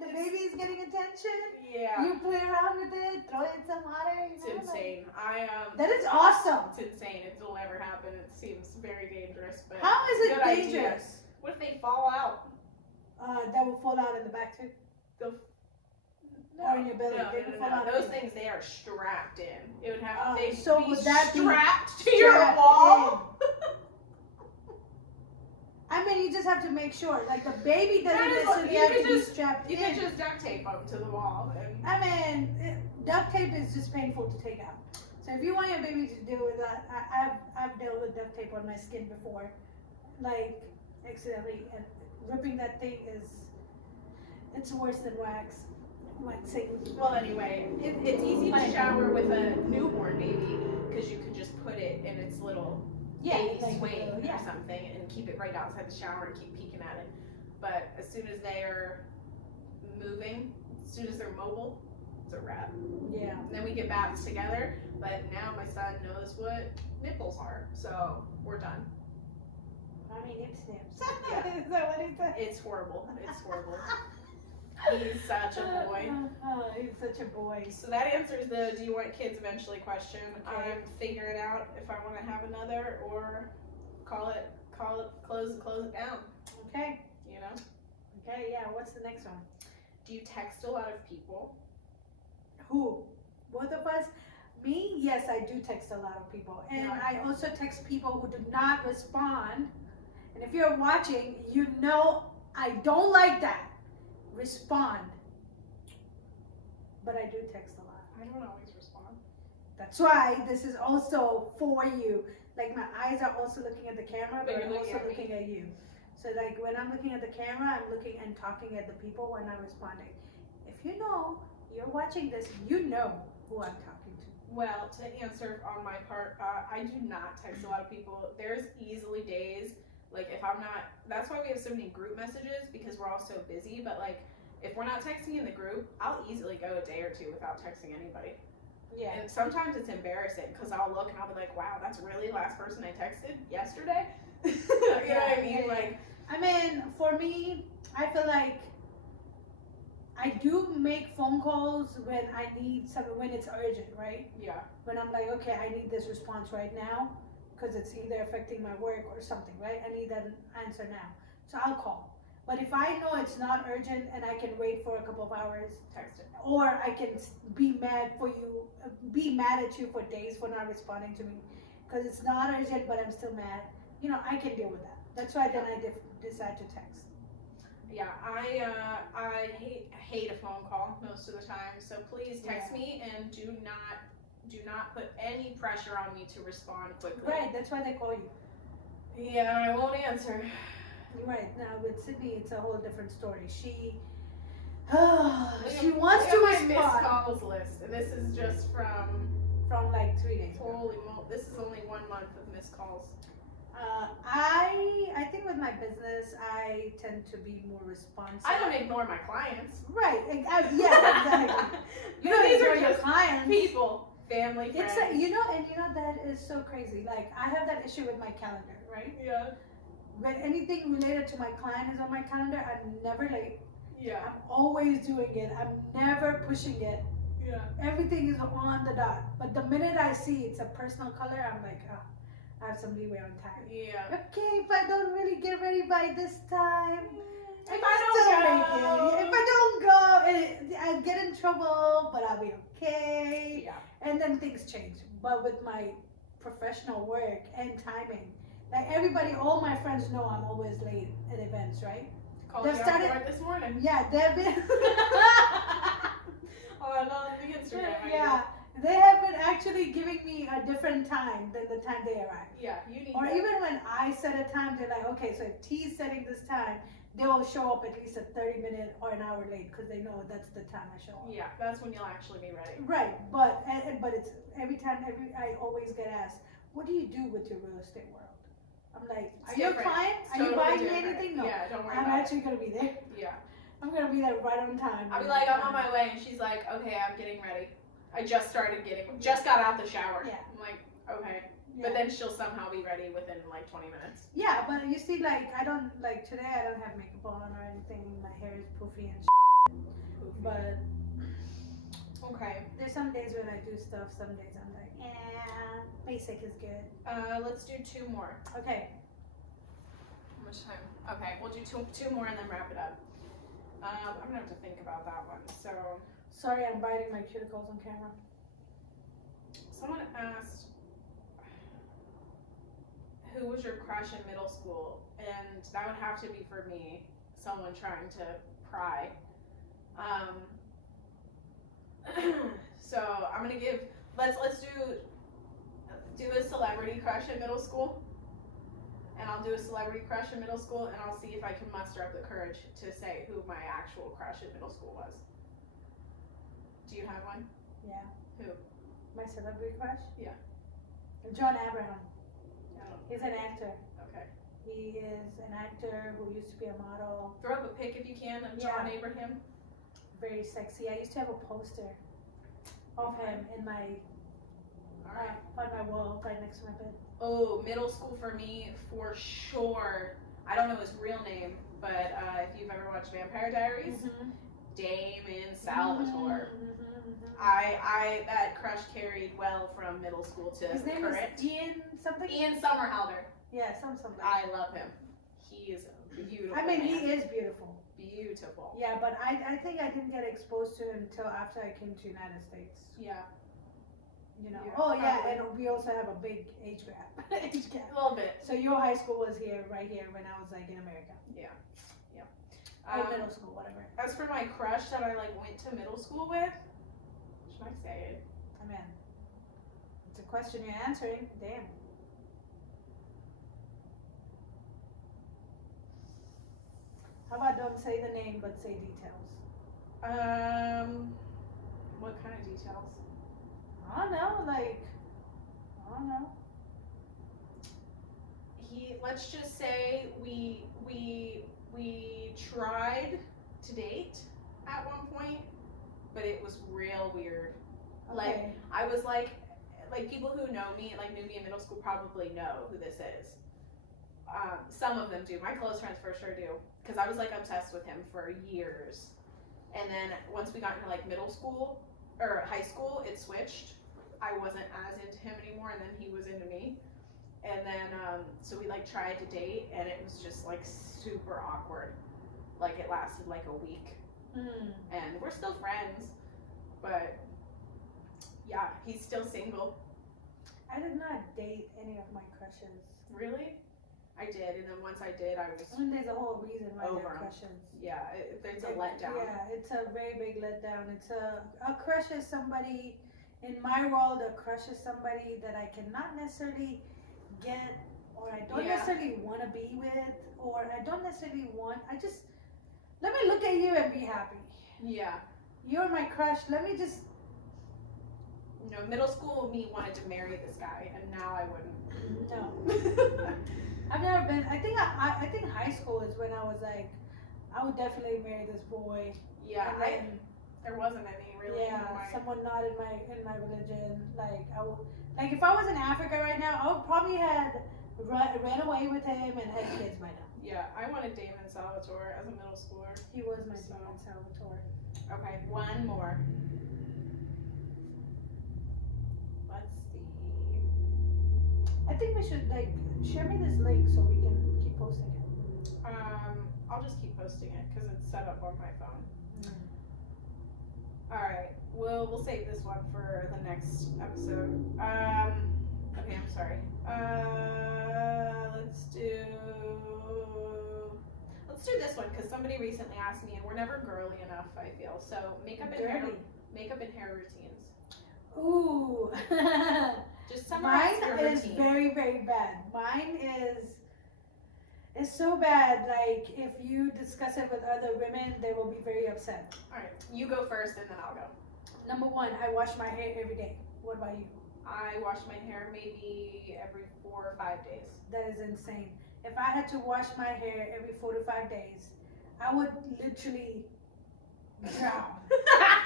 The baby's getting attention. Yeah. You play around with it, throw in some water. It's insane. That is awesome. It's insane. It'll never happen. It seems very dangerous, but How is it good idea. dangerous? What if they fall out? That will fall out in the back too. Or in your belly. They will fall out Those in the- things, they are strapped in. It would have they so be would that be strapped to your strapped wall. I mean, you just have to make sure, like the baby doesn't That is necessarily what- you have could to be just- strapped You in. can just duct tape them to the wall. And I mean, duct tape is just painful to take out. So if you want your baby to deal with that, I've dealt with duct tape on my skin before, like accidentally, and ripping that thing it's worse than waxing. well, anyway, it's easy to shower with a newborn baby because you could just put it in its little baby like, swing yeah. or something and keep it right outside the shower and keep peeking at it. But as soon as they are moving, as soon as they're mobile, it's a wrap. Yeah. And then we get baths together, but now my son knows what nipples are, so we're done. Mommy nip snips. Yeah. Is that what he said? It's horrible. It's horrible. He's such a boy. Oh, he's such a boy. So that answers the do you want kids eventually question. Okay. I'm figuring out if I want to have another or close it down. Okay. You know? Okay, yeah, what's the next one? Do you text a lot of people? Who? Both of us? Me? Yes, I do text a lot of people. And Yeah. I also text people who do not respond. And if you're watching, you know I don't like that. Respond. But I do text a lot. I don't always respond. That's why this is also for you. Like my eyes are also looking at the camera, but But you're I'm looking also at me. looking at you. So like when I'm looking at the camera, I'm looking and talking at the people when I'm responding. If you know you're watching this, you know who I'm talking to. Well, to answer on my part, I do not text a lot of people. There's easily days, like if I'm not, that's why we have so many group messages, because we're all so busy, but like, if we're not texting in the group, I'll easily go a day or two without texting anybody. Yeah. And sometimes it's embarrassing, because I'll look and I'll be like, wow, that's really the last person I texted yesterday? You know what I mean? Like, I mean, for me, I feel like I do make phone calls when I need something, when it's urgent, right? yeah. When I'm like, okay, I need this response right now because it's either affecting my work or something, right? I need that answer now. So I'll call. But if I know it's not urgent and I can wait for a couple of hours, Text it. or I can be mad at you for days for not responding to me because it's not urgent, but I'm still mad. You know, I can deal with that. That's why then I decide to text. Yeah, I hate a phone call most of the time. So please text me, and do not put any pressure on me to respond quickly. Right, that's why they call you. Yeah, I won't answer. Right, now with Sydney, it's a whole different story. She wants to Look at my respond. missed calls list, and this is just from like 3 days ago. holy moly. This is only 1 month of missed calls. I think with my business, I tend to be more responsive. I don't ignore my clients. Right, yeah, exactly. You don't These ignore are your just clients. people, family, friends. It's you know that is so crazy. Like I have that issue with my calendar, right? Yeah. When anything related to my client is on my calendar, I'm never late. Yeah. I'm always doing it. I'm never pushing it. Yeah. Everything is on the dot. But the minute I see it's a personal color, I'm like, oh, I have some leeway on time. Yeah. Okay, if I don't really get ready by this time, If I don't go. If I don't go, I get in trouble, but I'll be okay. Yeah. And then things change. But with my professional work and timing, like everybody, all my friends know I'm always late at events, right? Called They've you started- out for it this morning. Yeah, they've been. On the Instagram. Yeah, they have been actually giving me a different time than the time they arrive. Yeah, you need Or that. even when I set a time, they're like, okay, so if T's setting this time, they will show up at least a 30-minute or an hour late because they know that's the time I show up. Yeah, that's when you'll actually be ready. Right, but it's every time I always get asked, what do you do with your real estate world? I'm like, It's are you a different. client? It's Are you totally buying me different. anything? No. Yeah, don't worry I'm about actually gonna be there. it. Yeah. I'm gonna be there right on time. I'll be like, I'm on my way, and she's like, okay, I'm getting ready. I just got out the shower. Yeah. I'm like, okay. Yeah. But then she'll somehow be ready within like 20 minutes. Yeah, but you see, like, I don't, like, today I don't have makeup on or anything. My hair is poofy and but Okay. there's some days when I do stuff, some days I'm like, basic is good. Let's do 2 more. Okay. How much time? Okay, we'll do two more and then wrap it up. I'm gonna have to think about that one. So, Sorry, I'm biting my cuticles on camera. someone asked, who was your crush in middle school? And that would have to be for me, someone trying to pry. So I'm gonna give, let's do a celebrity crush in middle school. And I'll do a celebrity crush in middle school, and I'll see if I can muster up the courage to say who my actual crush in middle school was. Do you have one? Yeah. Who? My celebrity crush? Yeah. John Abraham. Oh, He's an actor. okay. He is an actor who used to be a model. Throw up a pic if you can of John Abraham. Very sexy. I used to have a poster of him in my Alright. on my wall right next to my bed. Oh, middle school for me, for sure. I don't know his real name, but if you've ever watched Vampire Diaries, Damon Salvatore. I that crush carried well from middle school to His name current. is Ian something? Ian Somerhalder. Yeah, something. I love him. He is beautiful. I mean, man. he is beautiful. beautiful. Yeah, but I think I didn't get exposed to him until after I came to United States. Yeah. You know. Yeah, Oh yeah, probably. and we also have a big age gap. age gap. A little bit. So your high school was here, right here, when I was like in America. Yeah. Or middle school, whatever. As for my crush that I like went to middle school with, should I say it? I mean, it's a question you're answering. Damn. How about don't say the name but say details? What kind of details? I don't know, like, I don't know. Let's just say we tried to date at one point, but it was real weird. Like, Okay. I was like people who know me, like knew me in middle school, probably know who this is. Some of them do. My close friends for sure do, because I was like obsessed with him for years. And then once we got into like middle school or high school, it switched. I wasn't as into him anymore, and then he was into me. And then so we like tried to date, and it was just like super awkward. Like it lasted like a week, and we're still friends, but yeah, he's still single. I did not date any of my crushes. Really? I did, and then once I did, I was I mean, there's a whole reason why Over they're 'em. crushes. yeah. There's a letdown. Yeah, it's a very big letdown. It's a crush is somebody, in my world, a crush is somebody that I cannot necessarily get, or I don't Yeah. necessarily want to be with, or I don't necessarily want. I just let me look at you and be happy. Yeah. You're my crush. Let me just. You know, middle school me wanted to marry this guy, and now I wouldn't. No. I've never been. I think high school is when I was like, I would definitely marry this boy. Yeah, And then, there wasn't any really. yeah, in my- someone not in my religion. Like I would, like if I was in Africa right now, I would probably had ran away with him and had kids by now. Yeah, I wanted Damon Salvatore as a middle schooler. He was my So- Damon Salvatore. Okay, one more. Let's see. I think we should like share me this link so we can keep posting it. I'll just keep posting it because it's set up on my phone. Mm. All right, we'll save this one for the next episode. Okay, I'm sorry. Let's do this one because somebody recently asked me, and we're never girly enough. I feel so. Makeup and hair routines. Ooh. Just summarize Mine your is routine. very, very bad. Mine is so bad. Like if you discuss it with other women, they will be very upset. All right, you go first, and then I'll go. Number one, I wash my hair every day. What about you? I wash my hair maybe every 4 or 5 days. That is insane. If I had to wash my hair every 4 to 5 days, I would literally drown.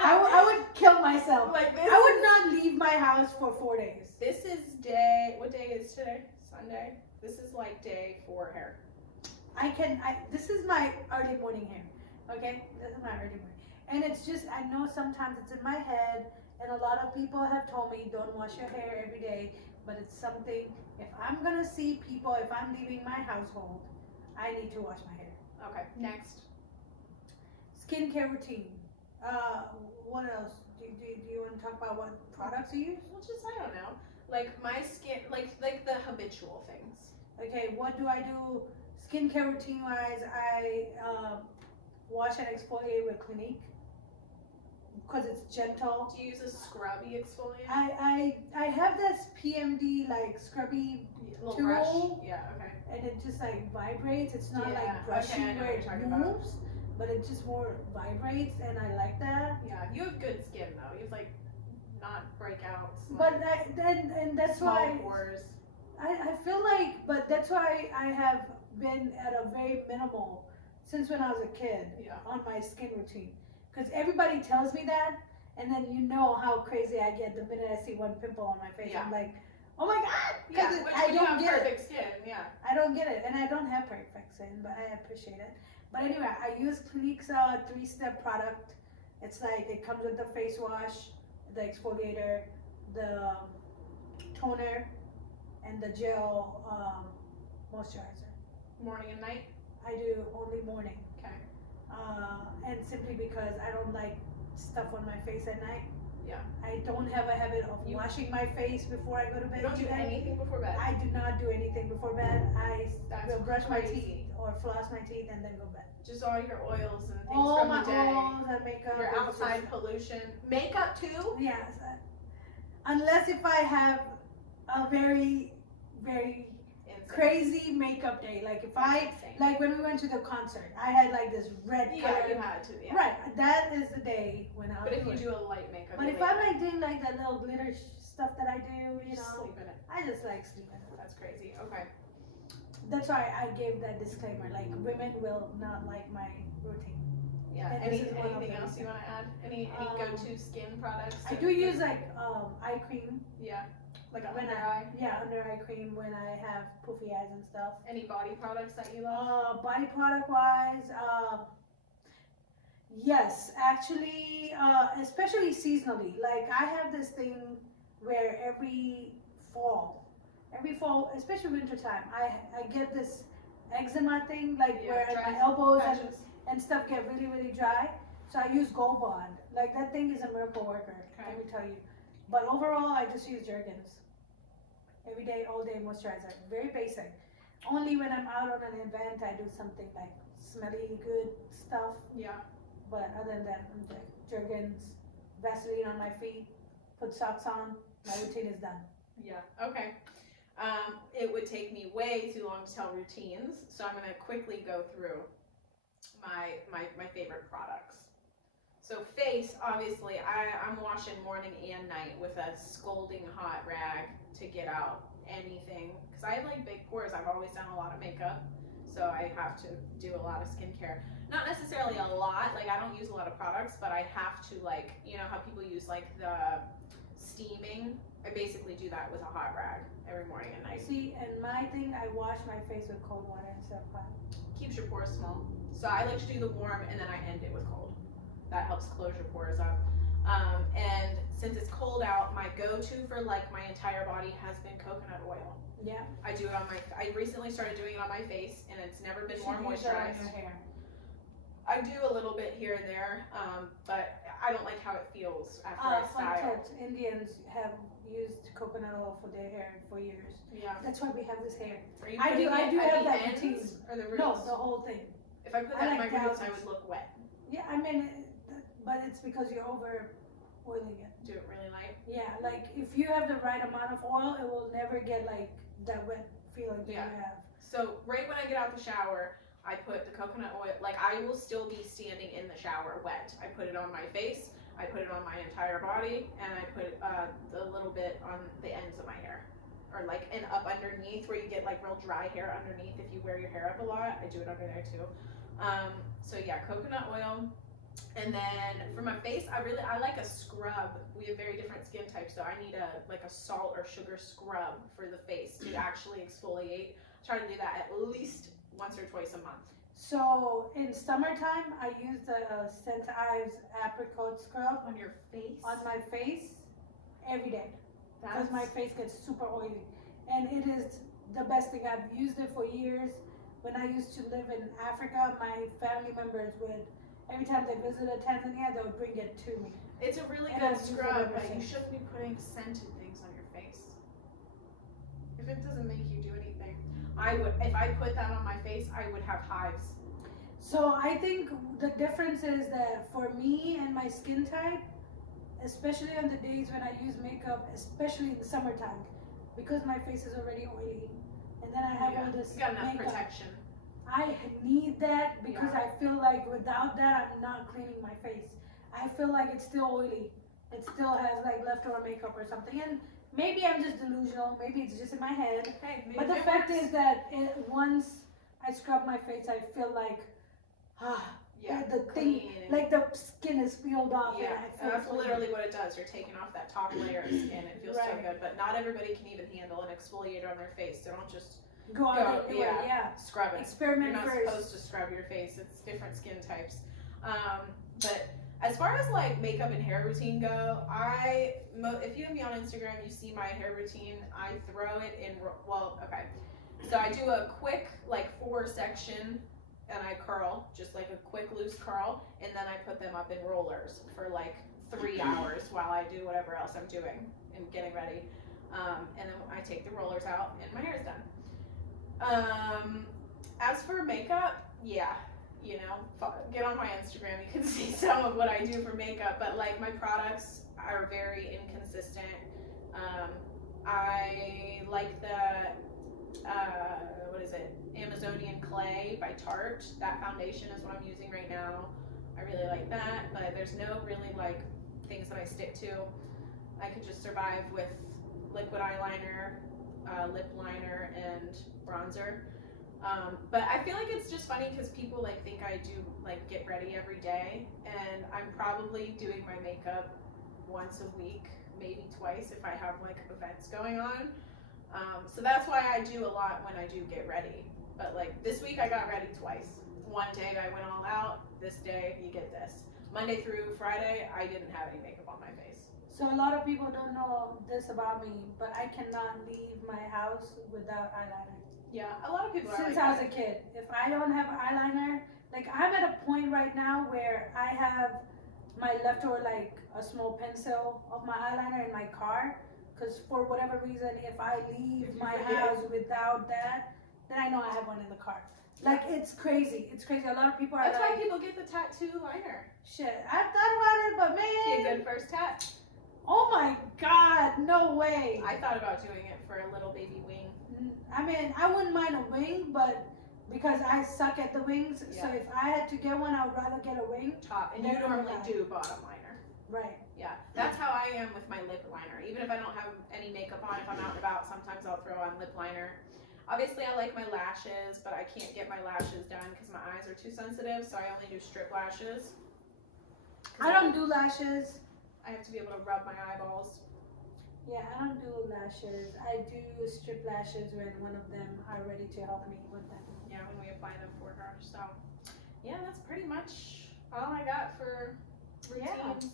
I would kill myself. Like this. I would not leave my house for 4 days. This is what day is today? Sunday. This is like day 4 hair. This is my early morning hair. Okay? This is my early morning. And it's just, I know sometimes it's in my head, and a lot of people have told me don't wash your hair every day, but it's something, if I'm gonna see people, if I'm leaving my household, I need to wash my hair. Okay, next. Skincare routine. What else? Do you want to talk about what products you use? Well, just, I don't know. Like my skin, like the habitual things. Okay, what do I do? Skincare routine wise, I wash and exfoliate with Clinique because it's gentle. Do you use a scrubby exfoliant? I have this PMD like scrubby Little tool, brush? Yeah, okay. and it just like vibrates. It's not Yeah, like brushy okay, I know where what it you're talking about. moves, but it just more vibrates, and I like that. Yeah, you have good skin though. You have like not breakouts. But and that's small why pores. I feel like, but that's why I have been at a very minimal since when I was a kid Yeah. on my skin routine. Because everybody tells me that, and then you know how crazy I get the minute I see one pimple on my face. Yeah. I'm like, oh my god! Yeah, Because which I when you don't have get it. perfect skin. Yeah. I don't get it, and I don't have perfect skin, but I appreciate it. But anyway, I use Clinique's 3-step product. It's like it comes with the face wash, the exfoliator, the toner, and the gel moisturizer. Morning and night. I do only morning. Okay. and simply because I don't like stuff on my face at night. Yeah. I don't have a habit of washing my face before I go to bed. You don't do anything before bed? I do not do anything before bed. I will brush my crazy. teeth or floss my teeth and then go to bed. Just all your oils and things All from my the day. oils and makeup. Your outside pollution. Makeup too? Yes. Unless if I have a very, very crazy makeup day. Like if like when we went to the concert, I had like this red color. Yeah, you had to, yeah. Right, that is the day when I'll But if you do a light makeup. But if I'm like doing like that little glitter stuff that I do, you know. Sleep in it. I just like sleeping. That's crazy, okay. That's why I gave that disclaimer, like women will not like my routine. Yeah, anything else you want to add? Any go-to skin products? I do use like eye cream. Yeah. Like when under eye? Yeah, under eye cream when I have poofy eyes and stuff. Any body products that you love? Body product wise, yes, actually, especially seasonally. Like I have this thing where every fall, especially winter time, I get this eczema thing, like where my elbows and stuff get really, really dry. So I use Gold Bond. Like that thing is a miracle worker, let me tell you. But overall, I just use Jergens. Every day, all day moisturizer. Very basic. Only when I'm out on an event, I do something like smelly good stuff. Yeah. But other than that, Jergens, Vaseline on my feet, put socks on, my routine is done. Yeah, okay. It would take me way too long to tell routines, so I'm going to quickly go through my favorite products. So face, obviously, I'm washing morning and night with a scalding hot rag to get out anything, because I have like big pores. I've always done a lot of makeup, so I have to do a lot of skincare. Not necessarily a lot, like I don't use a lot of products, but I have to, like, you know how people use like the steaming? I basically do that with a hot rag every morning and night. See, and my thing, I wash my face with cold water instead of hot. Keeps your pores small. So I like to do the warm and then I end it with cold. That helps close your pores up. And since it's cold out, my go-to for like my entire body has been coconut oil. Yeah. I do it on I recently started doing it on my face, and it's never been more moisturized. On your hair. I do a little bit here and there, but I don't like how it feels after I style. Indians have used coconut oil for their hair for years. Yeah. That's why we have this hair. Are you I do have that routine. Or the roots? No, the whole thing. If I put that in my roots, I would look wet. Yeah, I mean, but it's because you're over oiling it. Do it really light? Yeah, like if you have the right amount of oil, it will never get like that wet feeling that you have. So right when I get out the shower, I put the coconut oil, like I will still be standing in the shower wet. I put it on my face, I put it on my entire body, and I put the little bit on the ends of my hair. Or like, and up underneath where you get like real dry hair underneath if you wear your hair up a lot. I do it under there too. So yeah, coconut oil. And then for my face, I like a scrub. We have very different skin types, so I need like a salt or sugar scrub for the face to actually exfoliate. Try to do that at least once or twice a month. So in summertime, I use the St. Ives apricot scrub on your face. On my face every day, because my face gets super oily, and it is the best thing. I've used it for years. When I used to live in Africa, my family members would, every time they visited Tanzania, they would bring it to me. It's a really good scrub, but you shouldn't be putting scented things on your face. If it doesn't make you do anything. If I put that on my face, I would have hives. So I think the difference is that for me and my skin type, especially on the days when I use makeup, especially in the summertime, because my face is already oily, and then I have all this you got enough makeup, protection. I need that because I feel like without that, I'm not cleaning my face. I feel like it's still oily. It still has like leftover makeup or something, and maybe I'm just delusional. Maybe it's just in my head. Hey, but the fact is that once I scrub my face, I feel like, the thing, like the skin is peeled off. Yeah, and that's literally what it does. You're taking off that top layer of skin. It feels so good, but not everybody can even handle an exfoliator on their face. So don't just go out there, scrub it. Experiment You're not supposed to scrub your face. It's different skin types. But as far as like makeup and hair routine go, if you have me on Instagram, you see my hair routine. I throw it in, so I do a quick like 4-section and I curl, just like a quick loose curl, and then I put them up in rollers for like 3 hours while I do whatever else I'm doing and getting ready. And then I take the rollers out and my hair is done. As for makeup, yeah, you know, get on my Instagram, you can see some of what I do for makeup, but like my products are very inconsistent. I like the what is it, Amazonian Clay by Tarte. That foundation is what I'm using right now. I really like that, but there's no really like things that I stick to. I could just survive with liquid eyeliner, lip liner, and bronzer. But I feel like it's just funny because people like think I do like get ready every day, and I'm probably doing my makeup once a week, maybe twice if I have like events going on. So that's why I do a lot when I do get ready. But like this week I got ready twice. One day I went all out, this day you get this. Monday through Friday I didn't have any makeup on my face. So a lot of people don't know this about me, but I cannot leave my house without eyeliner. Yeah, a lot of people are Since like I was a kid. If I don't have eyeliner, like I'm at a point right now where I have my leftover, like a small pencil of my eyeliner in my car. Because for whatever reason, if I leave my house without that, then I know I have one in the car. Like, it's crazy. It's crazy. A lot of people are That's like, why people get the tattoo liner. shit, I thought about it, but man. Be a good first tat. Oh my God, no way. I thought about doing it for a little baby wing. I mean, I wouldn't mind a wing, but because I suck at the wings, so if I had to get one, I would rather get a wing. Top, and you normally do bottom liner. Right. Yeah, that's how I am with my lip liner. Even if I don't have any makeup on, if I'm out and about, sometimes I'll throw on lip liner. Obviously, I like my lashes, but I can't get my lashes done because my eyes are too sensitive, so I only do strip lashes. I don't do lashes. I have to be able to rub my eyeballs. Yeah, I don't do lashes. I do strip lashes when one of them are ready to help me with them. Yeah, when we apply them for her. So, yeah, that's pretty much all I got for routines.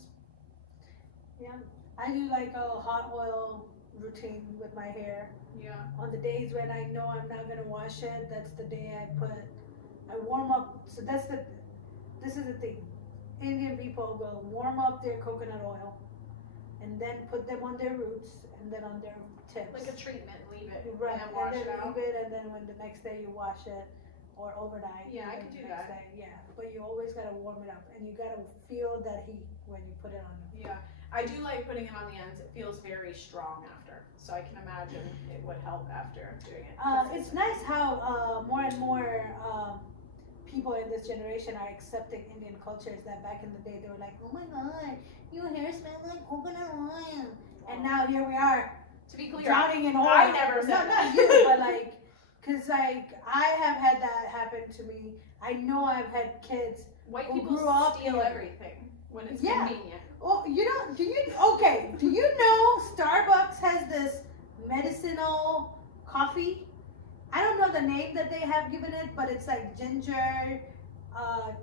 Yeah, I do like a hot oil routine with my hair. Yeah. On the days when I know I'm not gonna wash it, that's the day I warm up. So this is the thing. Indian people will warm up their coconut oil and then put them on their roots and then on their tips. Like a treatment, leave it, right, and then wash it out. Leave it, and then when the next day you wash it, or overnight. Yeah, I could do that. Day, yeah, but you always gotta warm it up, and you gotta feel that heat when you put it on. Yeah, I do like putting it on the ends. It feels very strong after, so I can imagine it would help after doing it. It's nice how more and more people in this generation are accepting Indian cultures that back in the day they were like, oh my God, your hair smells like coconut oil. And now here we are, to be clear, drowning in oil. I never said that. Not you, but like, cause like I have had that happen to me. I know I've had kids White who people grew up steal here. everything when it's convenient. Oh, you know, do you know Starbucks has this medicinal coffee? I don't know the name that they have given it, but it's like ginger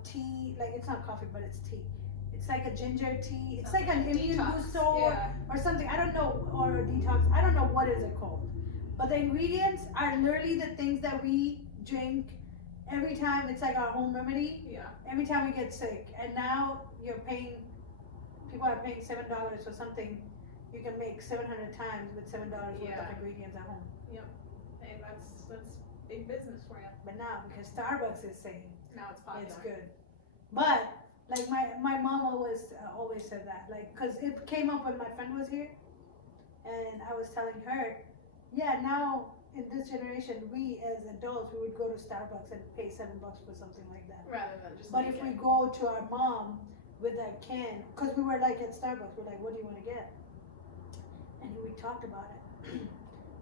tea. Like it's not coffee, but it's tea. It's like a ginger tea. It's like an immune booster or something. I don't know, or a detox. I don't know what is it called. But the ingredients are literally the things that we drink every time. It's like our home remedy. Yeah. Every time we get sick, and now people are paying $7 for something you can make 700 times with $7 worth of ingredients at home. Yep. Hey, that's big business for you. But now, because Starbucks is saying now it's popular. it's good. But like my mom always said that, like, because it came up when my friend was here, and I was telling her, yeah, now in this generation, we as adults, we would go to Starbucks and pay $7 for something like that. Rather than just. But if we go to our mom with that can, because we were like at Starbucks, we're like, what do you want to get? And we talked about it.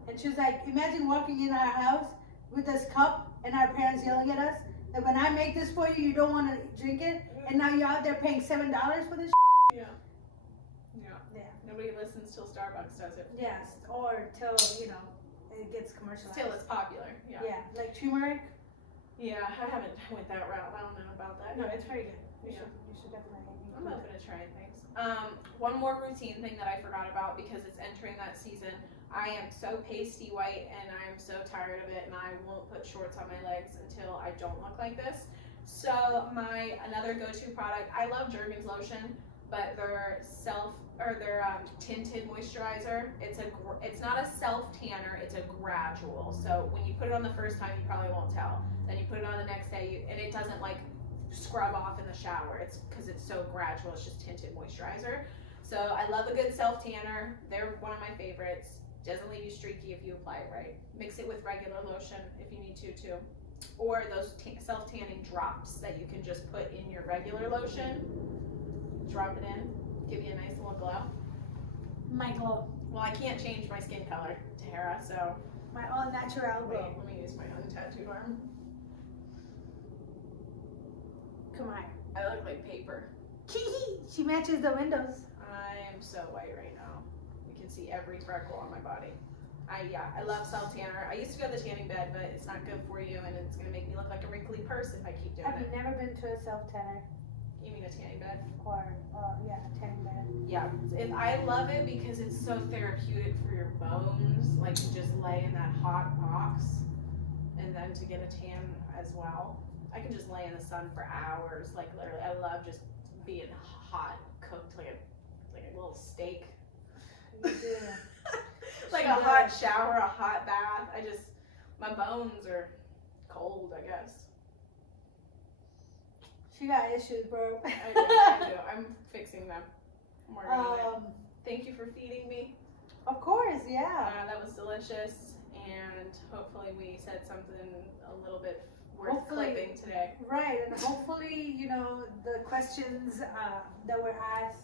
And she was like, imagine walking in our house with this cup and our parents yelling at us that when I make this for you, you don't want to drink it, and now you're out there paying $7 for this. Yeah. Nobody listens till Starbucks does it. Yes, or till it gets commercialized. Till it's popular. Yeah. Yeah, like turmeric. Yeah, I haven't went that route. I don't know about that. No, it's very good. You should definitely. I'm open to trying things. One more routine thing that I forgot about because it's entering that season. I am so pasty white and I'm so tired of it, and I won't put shorts on my legs until I don't look like this. So another go-to product, I love Jergens lotion, but their tinted moisturizer, it's not a self tanner, it's a gradual. So when you put it on the first time, you probably won't tell. Then you put it on the next day, and it doesn't like scrub off in the shower. It's because it's so gradual. It's just tinted moisturizer. So I love a good self tanner. They're one of my favorites. Doesn't leave you streaky if you apply it right. Mix it with regular lotion if you need to too. Or those self tanning drops that you can just put in your regular lotion. Drop it in, give you a nice little glow. My glow. Well, I can't change my skin color, Tahera, so. My all natural glow. Wait, let me use my untattooed arm. Come on. I look like paper. She matches the windows. I am so white right now. You can see every freckle on my body. I love self tanner. I used to go to the tanning bed, but it's not good for you, and it's gonna make me look like a wrinkly purse if I keep doing Have it. you never been to a self tanner? You mean a tanning bed? Or yeah, a tanning bed. Yeah, I love it because it's so therapeutic for your bones, like to just lay in that hot box and then to get a tan as well. I can just lay in the sun for hours, like literally. I love just being hot, cooked like a little steak. You do. Like a hot shower, a hot bath. My bones are cold, I guess. She got issues, bro. I do. I'm fixing them. I'm working on it. Thank you for feeding me. Of course, yeah. That was delicious, and hopefully we said something a little bit worth clipping today. Right, and hopefully, the questions that were asked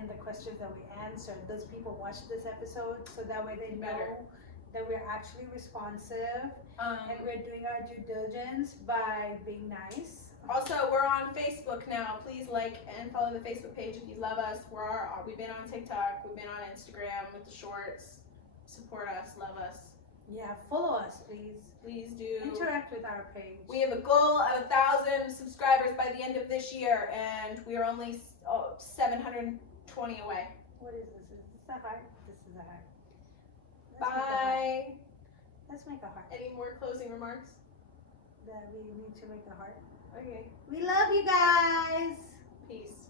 and the questions that we answered, those people watch this episode, so that way they know that we're actually responsive and we're doing our due diligence by being nice. Also, we're on Facebook now. Please like and follow the Facebook page if you love us. We've been on TikTok. We've been on Instagram with the shorts. Support us. Love us. Yeah, follow us, please. Please do. Interact with our page. We have a goal of 1,000 subscribers by the end of this year, and we are only 720 away. What is this? Is this a heart? This is a heart. Bye. Let's make a heart. Any more closing remarks? That we need to make a heart. Okay. We love you guys. Peace.